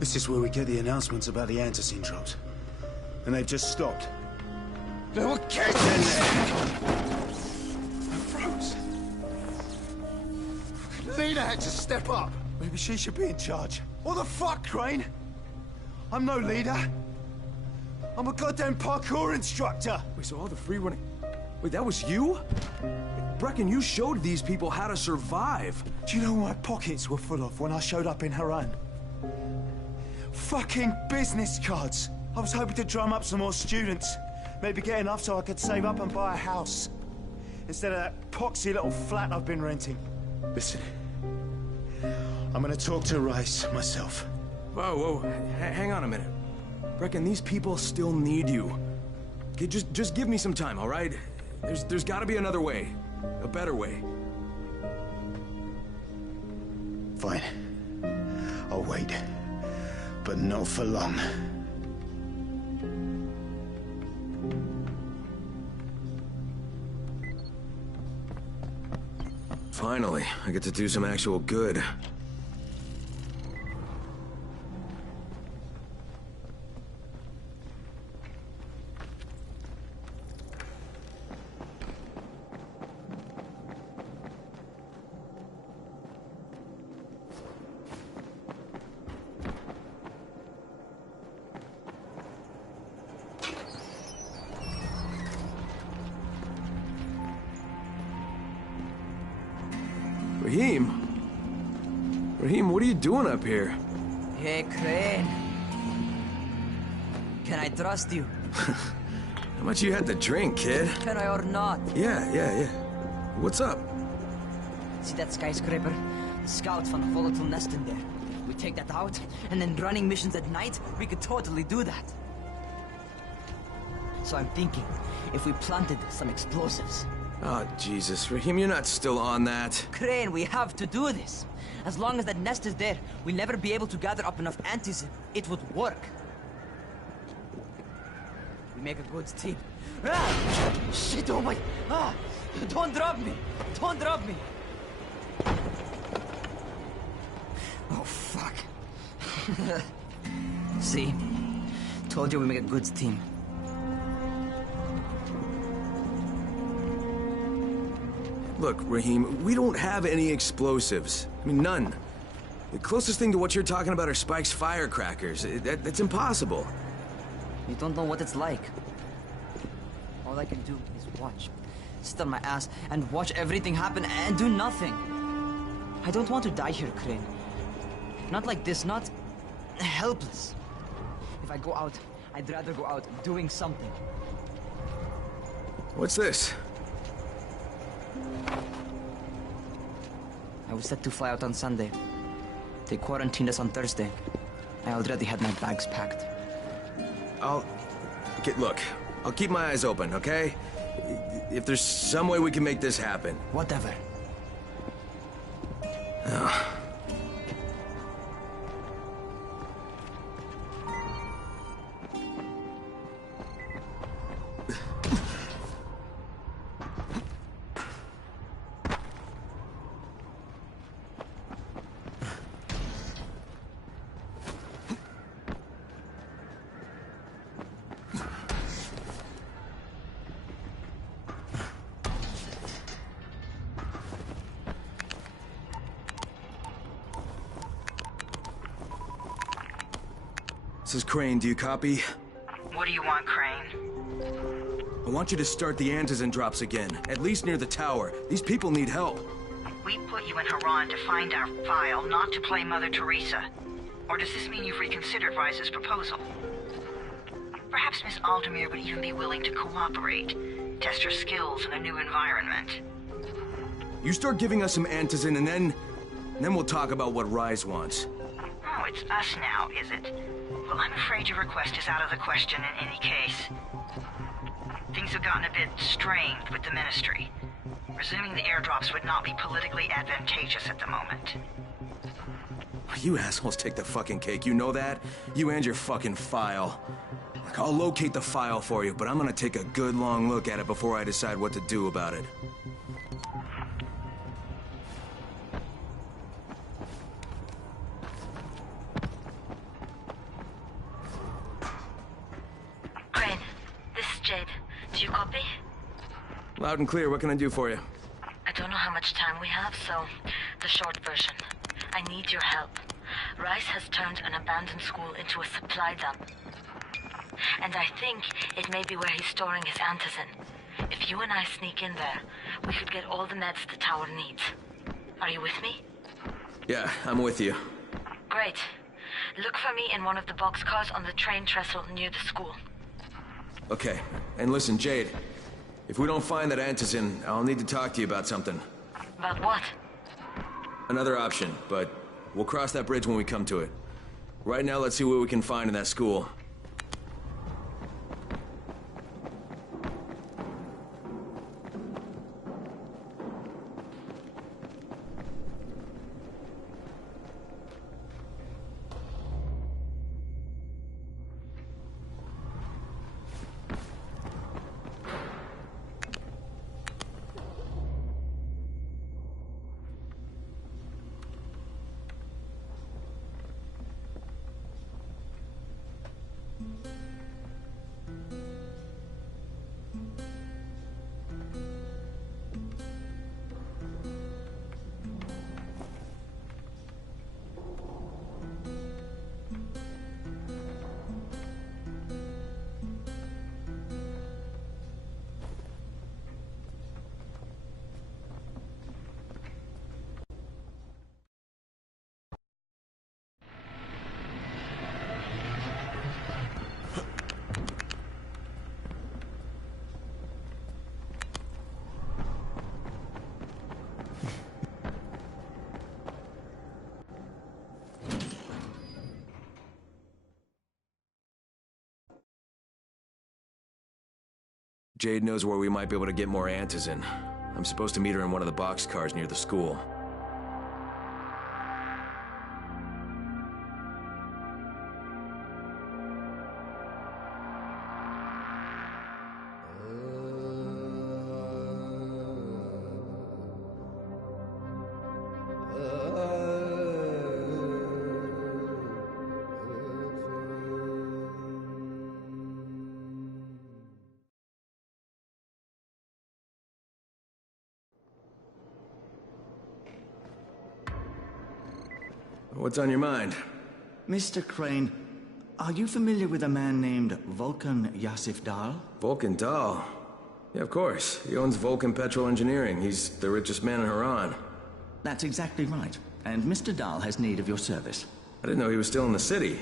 This is where we get the announcements about the antizin drops. And they've just stopped. There were kids in there! I froze. Lena had to step up. Maybe she should be in charge. What the fuck, Crane? I'm no leader. I'm a goddamn parkour instructor. Wait, so all the free running... Wait, that was you? Brecken, you showed these people how to survive. Do you know what my pockets were full of when I showed up in Haran? Fucking business cards. I was hoping to drum up some more students. Maybe get enough so I could save up and buy a house. Instead of that poxy little flat I've been renting. Listen. I'm gonna talk to Rice myself. Whoa, hang on a minute. Brecken, these people still need you. Okay, just give me some time, all right? There's gotta be another way. A better way. Fine. I'll wait. But not for long. Finally, I get to do some actual good. Rahim, what are you doing up here? Hey, Crane. Can I trust you? How much you had to drink, kid? Can I or not? Yeah. What's up? See that skyscraper? The scouts found a volatile nest in there. We take that out, and then running missions at night, we could totally do that. So I'm thinking, if we planted some explosives... Oh, Jesus. Rahim, you're not still on that. Crane, we have to do this. As long as that nest is there, we'll never be able to gather up enough antizin. It would work. We make a good team. Ah! Shit, oh my... Ah! Don't drop me! Don't drop me! Oh, fuck. See? Told you we make a good team. Look, Rahim, we don't have any explosives. I mean, none. The closest thing to what you're talking about are Spike's firecrackers. That's impossible. You don't know what it's like. All I can do is watch. Sit on my ass and watch everything happen and do nothing. I don't want to die here, Crane. Not like this, not helpless. If I go out, I'd rather go out doing something. What's this? I was set to fly out on Sunday. They quarantined us on Thursday. I already had my bags packed. Look, I'll keep my eyes open, okay? If there's some way we can make this happen. Whatever. Oh. This is Crane, do you copy? What do you want, Crane? I want you to start the Antizin drops again, at least near the tower. These people need help. We put you in Haran to find our file, not to play Mother Teresa. Or does this mean you've reconsidered Rise's proposal? Perhaps Miss Aldemir would even be willing to cooperate, test her skills in a new environment. You start giving us some Antizin and then we'll talk about what Rise wants. Oh, it's us now, is it? Well, I'm afraid your request is out of the question in any case. Things have gotten a bit strained with the Ministry. Resuming the airdrops would not be politically advantageous at the moment. You assholes take the fucking cake, you know that? You and your fucking file. Look, I'll locate the file for you, but I'm gonna take a good long look at it before I decide what to do about it. Crane, this is Jade. Do you copy? Loud and clear, what can I do for you? I don't know how much time we have, so the short version. I need your help. Rise has turned an abandoned school into a supply dump. And I think it may be where he's storing his Antizin. If you and I sneak in there, we could get all the meds the tower needs. Are you with me? Yeah, I'm with you. Great. Look for me in one of the boxcars on the train trestle near the school. Okay, and listen, Jade. If we don't find that Antizin, I'll need to talk to you about something. About what? Another option, but we'll cross that bridge when we come to it. Right now, let's see what we can find in that school. Jade knows where we might be able to get more Antizin. I'm supposed to meet her in one of the boxcars near the school. What's on your mind? Mr. Crane, are you familiar with a man named Vulcan Yassif Dahl? Vulcan Dahl? Yeah, of course. He owns Vulcan Petrol Engineering. He's the richest man in Haran. That's exactly right. And Mr. Dahl has need of your service. I didn't know he was still in the city.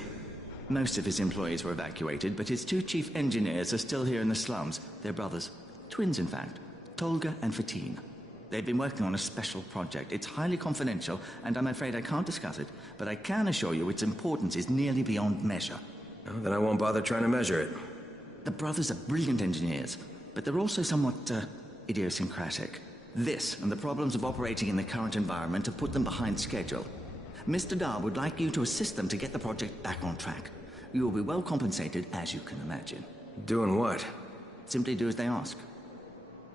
Most of his employees were evacuated, but his 2 chief engineers are still here in the slums. They're brothers. Twins, in fact. Tolga and Fatin. They've been working on a special project. It's highly confidential, and I'm afraid I can't discuss it, but I can assure you its importance is nearly beyond measure. Well, then I won't bother trying to measure it. The brothers are brilliant engineers, but they're also somewhat, idiosyncratic. This, and the problems of operating in the current environment, have put them behind schedule. Mr. Dahl would like you to assist them to get the project back on track. You will be well compensated, as you can imagine. Doing what? Simply do as they ask.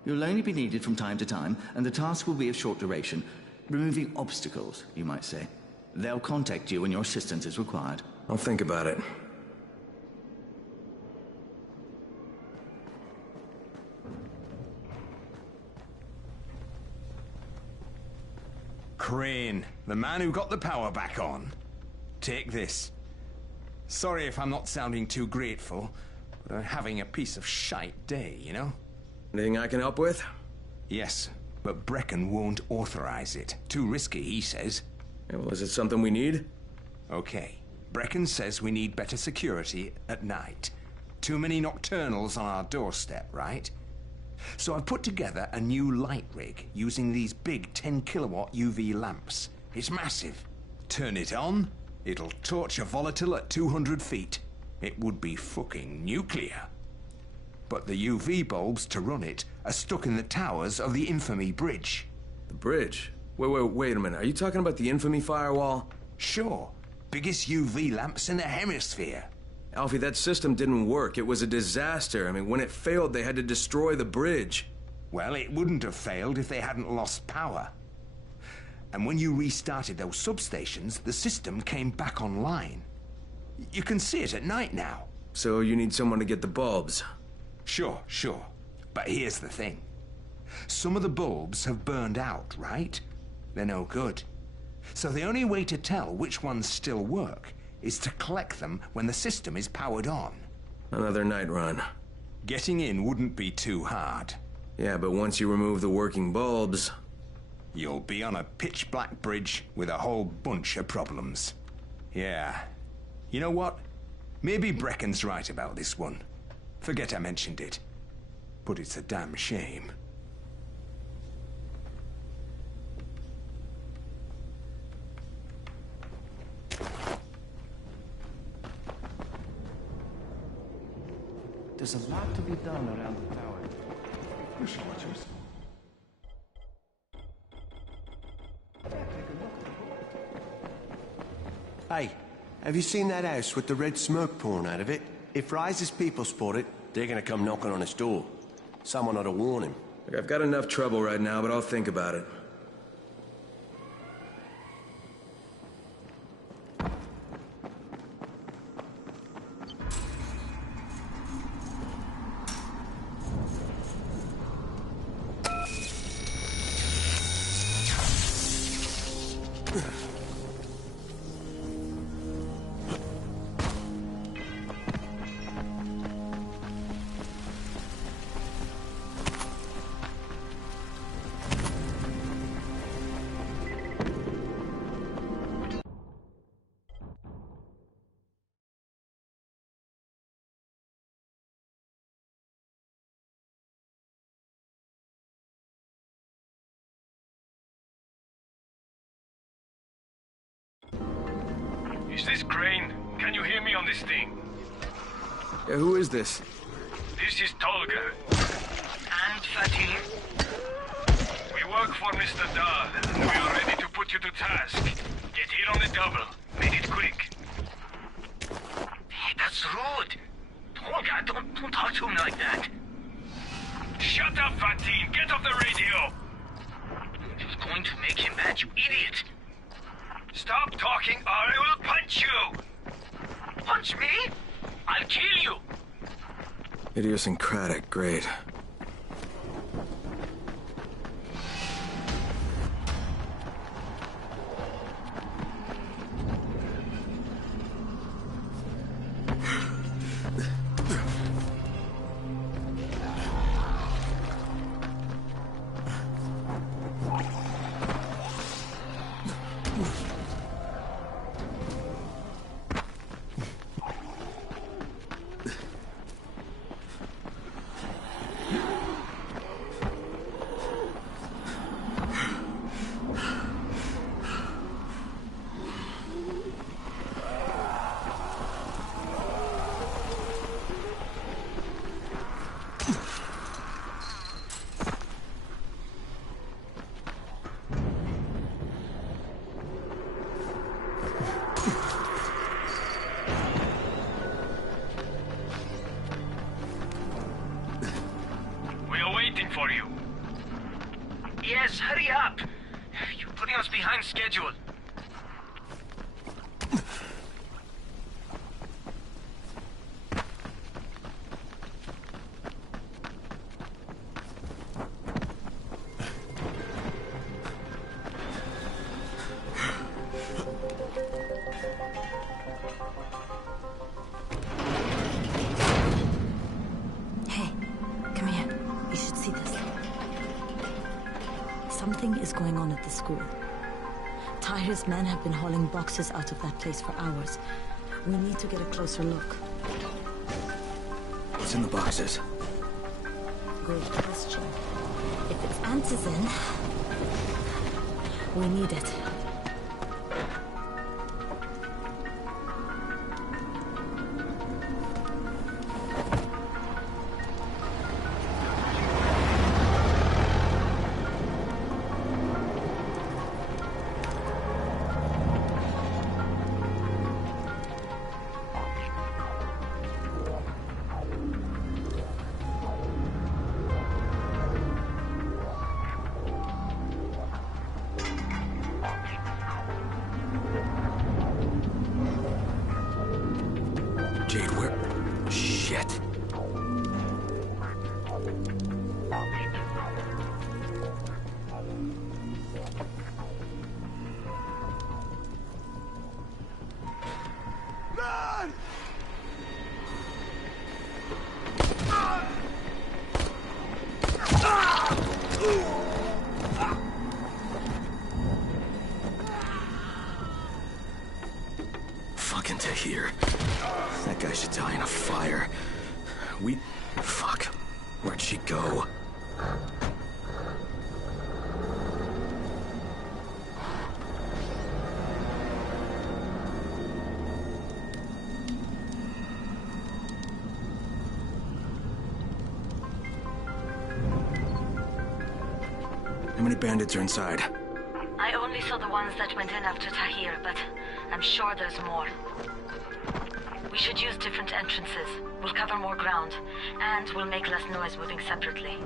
You'll only be needed from time to time, and the task will be of short duration. Removing obstacles, you might say. They'll contact you when your assistance is required. I'll think about it. Crane, the man who got the power back on. Take this. Sorry if I'm not sounding too grateful, but I'm having a piece of shite day, you know? Anything I can help with? Yes, but Brecken won't authorize it. Too risky, he says. Yeah, well, is it something we need? Okay. Brecken says we need better security at night. Too many nocturnals on our doorstep, right? So I've put together a new light rig using these big 10-kilowatt UV lamps. It's massive. Turn it on, it'll torch a volatile at 200 feet. It would be fucking nuclear. But the UV bulbs to run it are stuck in the towers of the Infamy Bridge. The bridge? Wait a minute. Are you talking about the Infamy firewall? Sure. Biggest UV lamps in the hemisphere. Alfie, that system didn't work. It was a disaster. I mean, when it failed, they had to destroy the bridge. Well, it wouldn't have failed if they hadn't lost power. And when you restarted those substations, the system came back online. You can see it at night now. So you need someone to get the bulbs? Sure. But here's the thing. Some of the bulbs have burned out, right? They're no good. So the only way to tell which ones still work is to collect them when the system is powered on. Another night run. Getting in wouldn't be too hard. Yeah, but once you remove the working bulbs... You'll be on a pitch-black bridge with a whole bunch of problems. Yeah. You know what? Maybe Brecken's right about this one. Forget I mentioned it. But it's a damn shame. There's a lot to be done around the tower. Listen, Watchers. Hey, have you seen that house with the red smoke pouring out of it? If Rise's people spot it, they're gonna come knocking on his door. Someone ought to warn him. Look, I've got enough trouble right now, but I'll think about it. Is this Crane? Can you hear me on this thing? Yeah, who is this? This is Tolga. And Fatin? We work for Mr. Dahl, and we are ready to put you to task. Get here on the double. Make it quick. Hey, that's rude. Tolga, don't talk to him like that. Shut up, Fatin. Get off the radio. You're going to make him mad, you idiot. Stop talking or I will punch you! Punch me? I'll kill you! Idiosyncratic, great. For you. Yes, hurry up. You're putting us behind schedule. Something is going on at the school. Tahir's men have been hauling boxes out of that place for hours. We need to get a closer look. What's in the boxes? Good question. If it's antizin, we need it. Jade, where? Shit. Run! Fucking Tahir. That guy should die in a fire. Fuck. Where'd she go? How many bandits are inside? I only saw the ones that went in after Tahir, but I'm sure there's more. We should use different entrances. We'll cover more ground, and we'll make less noise moving separately.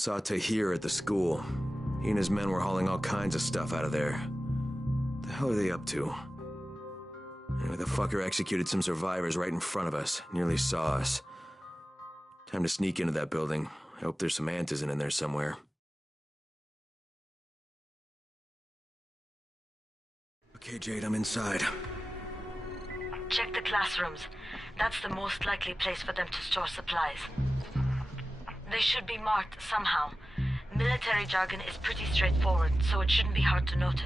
Saw Tahir at the school. He and his men were hauling all kinds of stuff out of there. What the hell are they up to? Anyway, the fucker executed some survivors right in front of us. Nearly saw us. Time to sneak into that building. I hope there's some Antizin in there somewhere. Okay, Jade, I'm inside. Check the classrooms. That's the most likely place for them to store supplies. They should be marked somehow. Military jargon is pretty straightforward, so it shouldn't be hard to notice.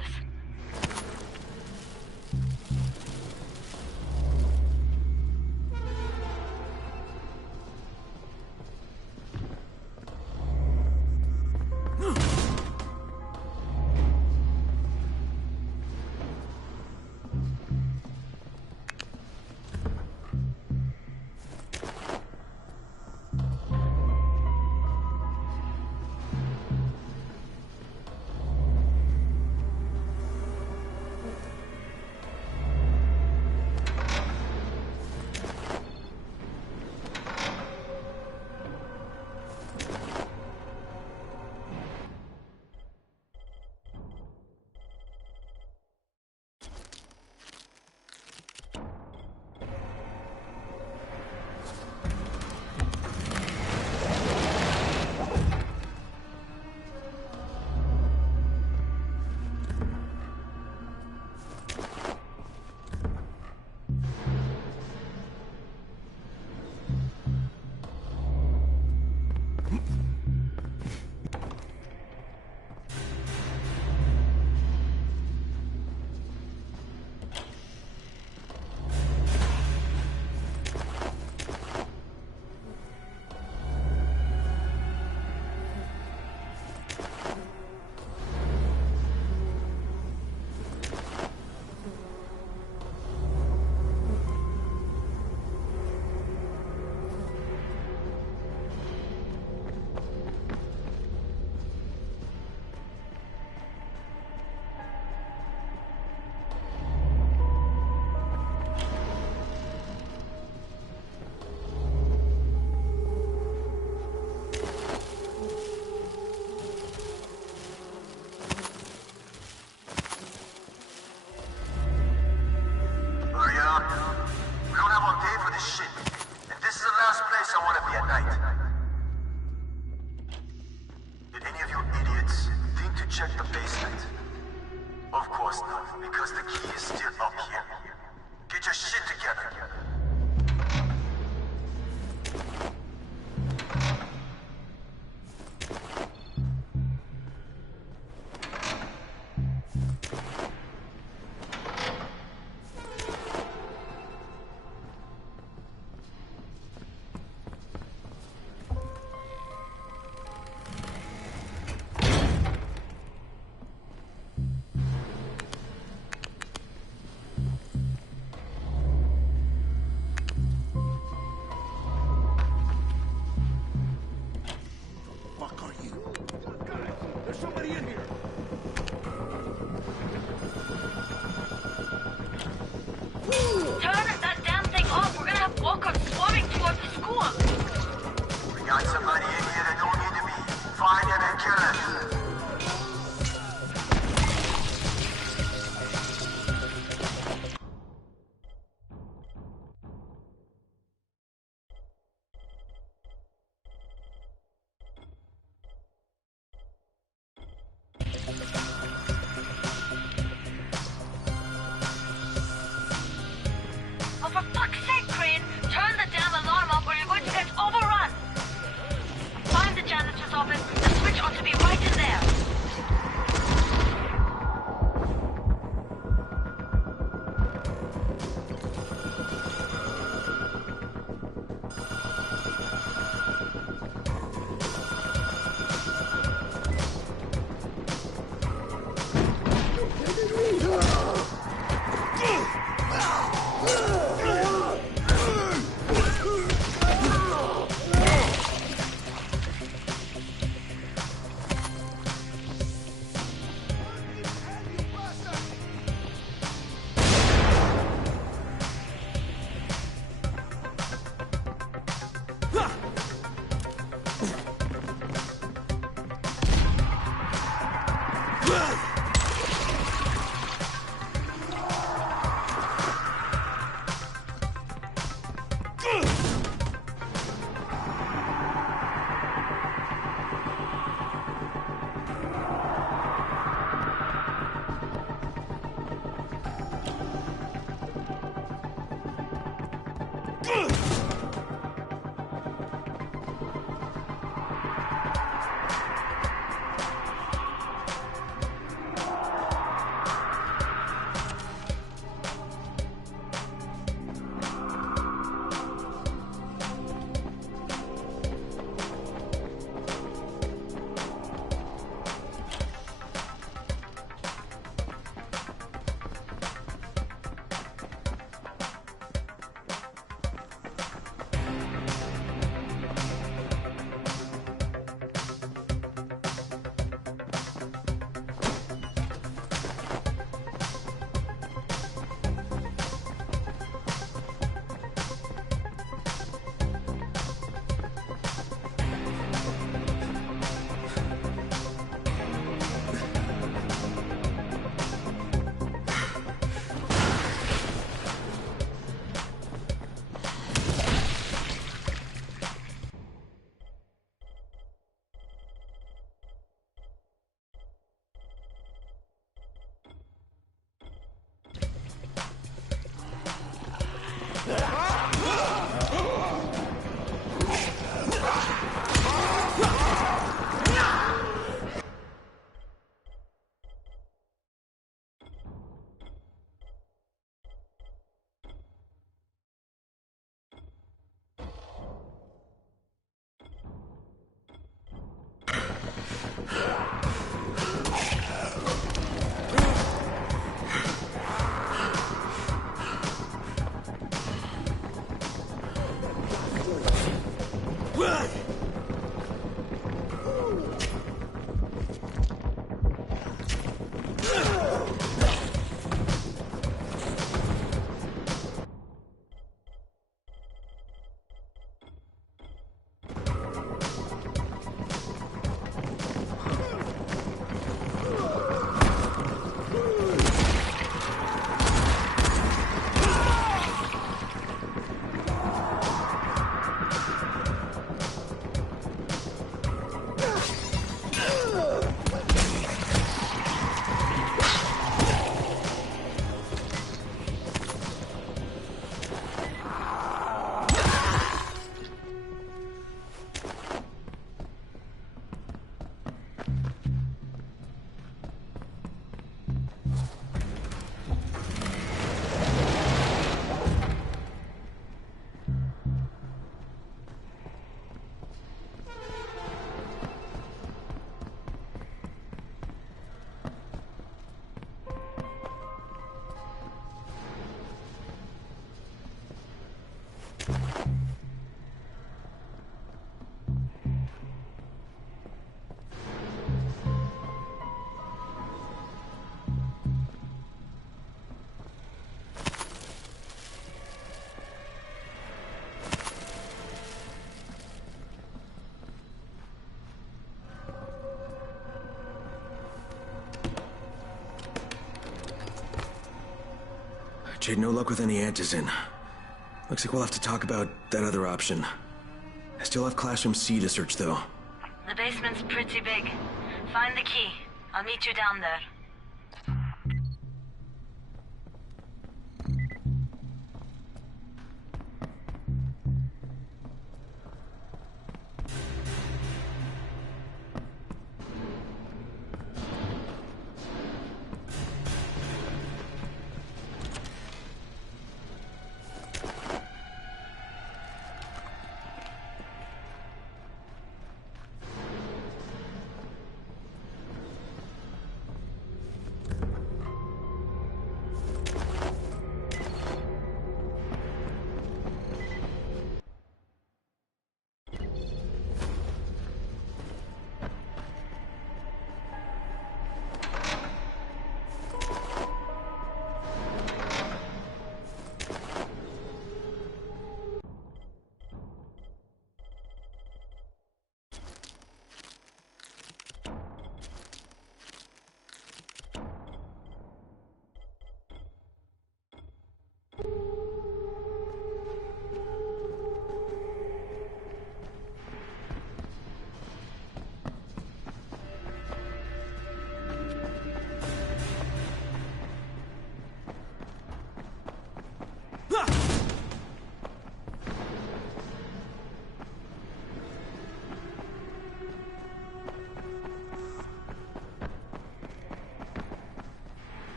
Jade, no luck with any Antizin. Looks like we'll have to talk about that other option. I still have Classroom C to search, though. The basement's pretty big. Find the key. I'll meet you down there.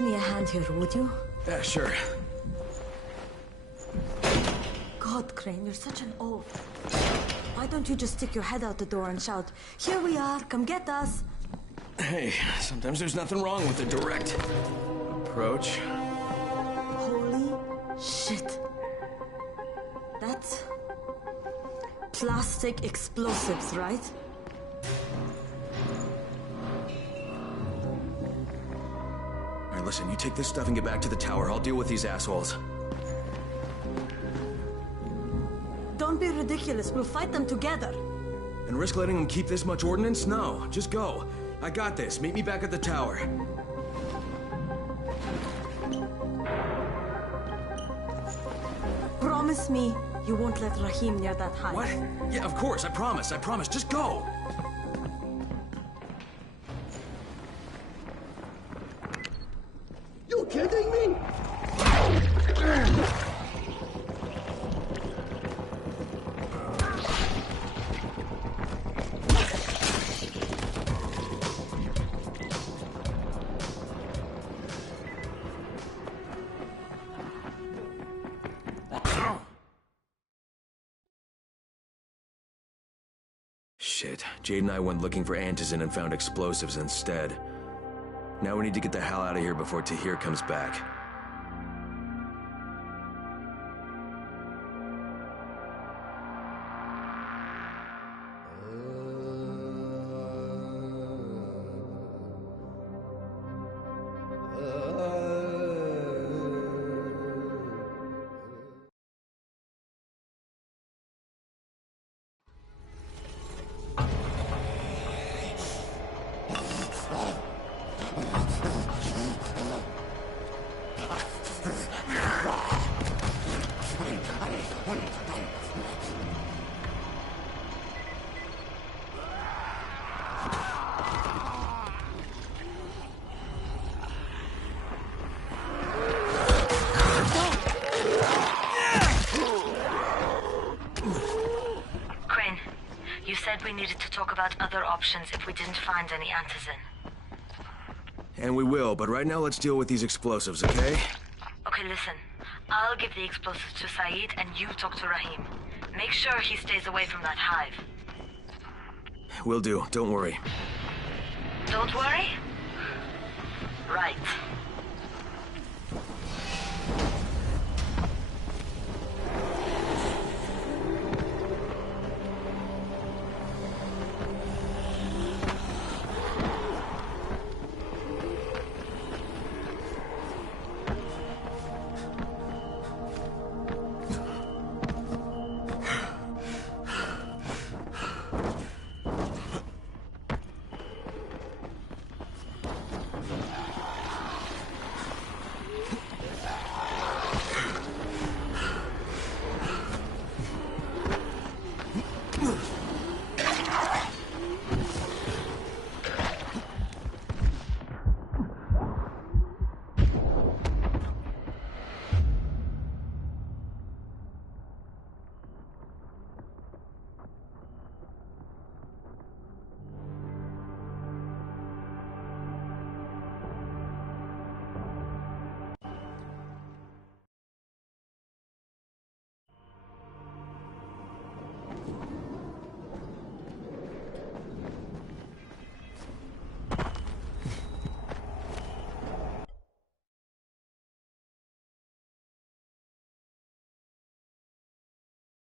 give me a hand here, would you? Yeah, sure. God, Crane, you're such an oaf. Why don't you just stick your head out the door and shout, "Here we are, come get us"? Hey, sometimes there's nothing wrong with the direct approach. Holy shit. That's plastic explosives, right? All right, listen, you take this stuff and get back to the tower. I'll deal with these assholes. Don't be ridiculous. We'll fight them together. And risk letting them keep this much ordnance? No, just go. I got this. Meet me back at the tower. Promise me you won't let Rahim near that hive. What? Yeah, of course. I promise. I promise. Just go. You kidding me? Shit. Jade and I went looking for Antizin and found explosives instead. Now we need to get the hell out of here before Tahir comes back. We needed to talk about other options if we didn't find any Antizin. And we will, but right now let's deal with these explosives, okay? Okay, listen. I'll give the explosives to Saeed and you talk to Rahim. Make sure he stays away from that hive. Will do. Don't worry. Don't worry? Right.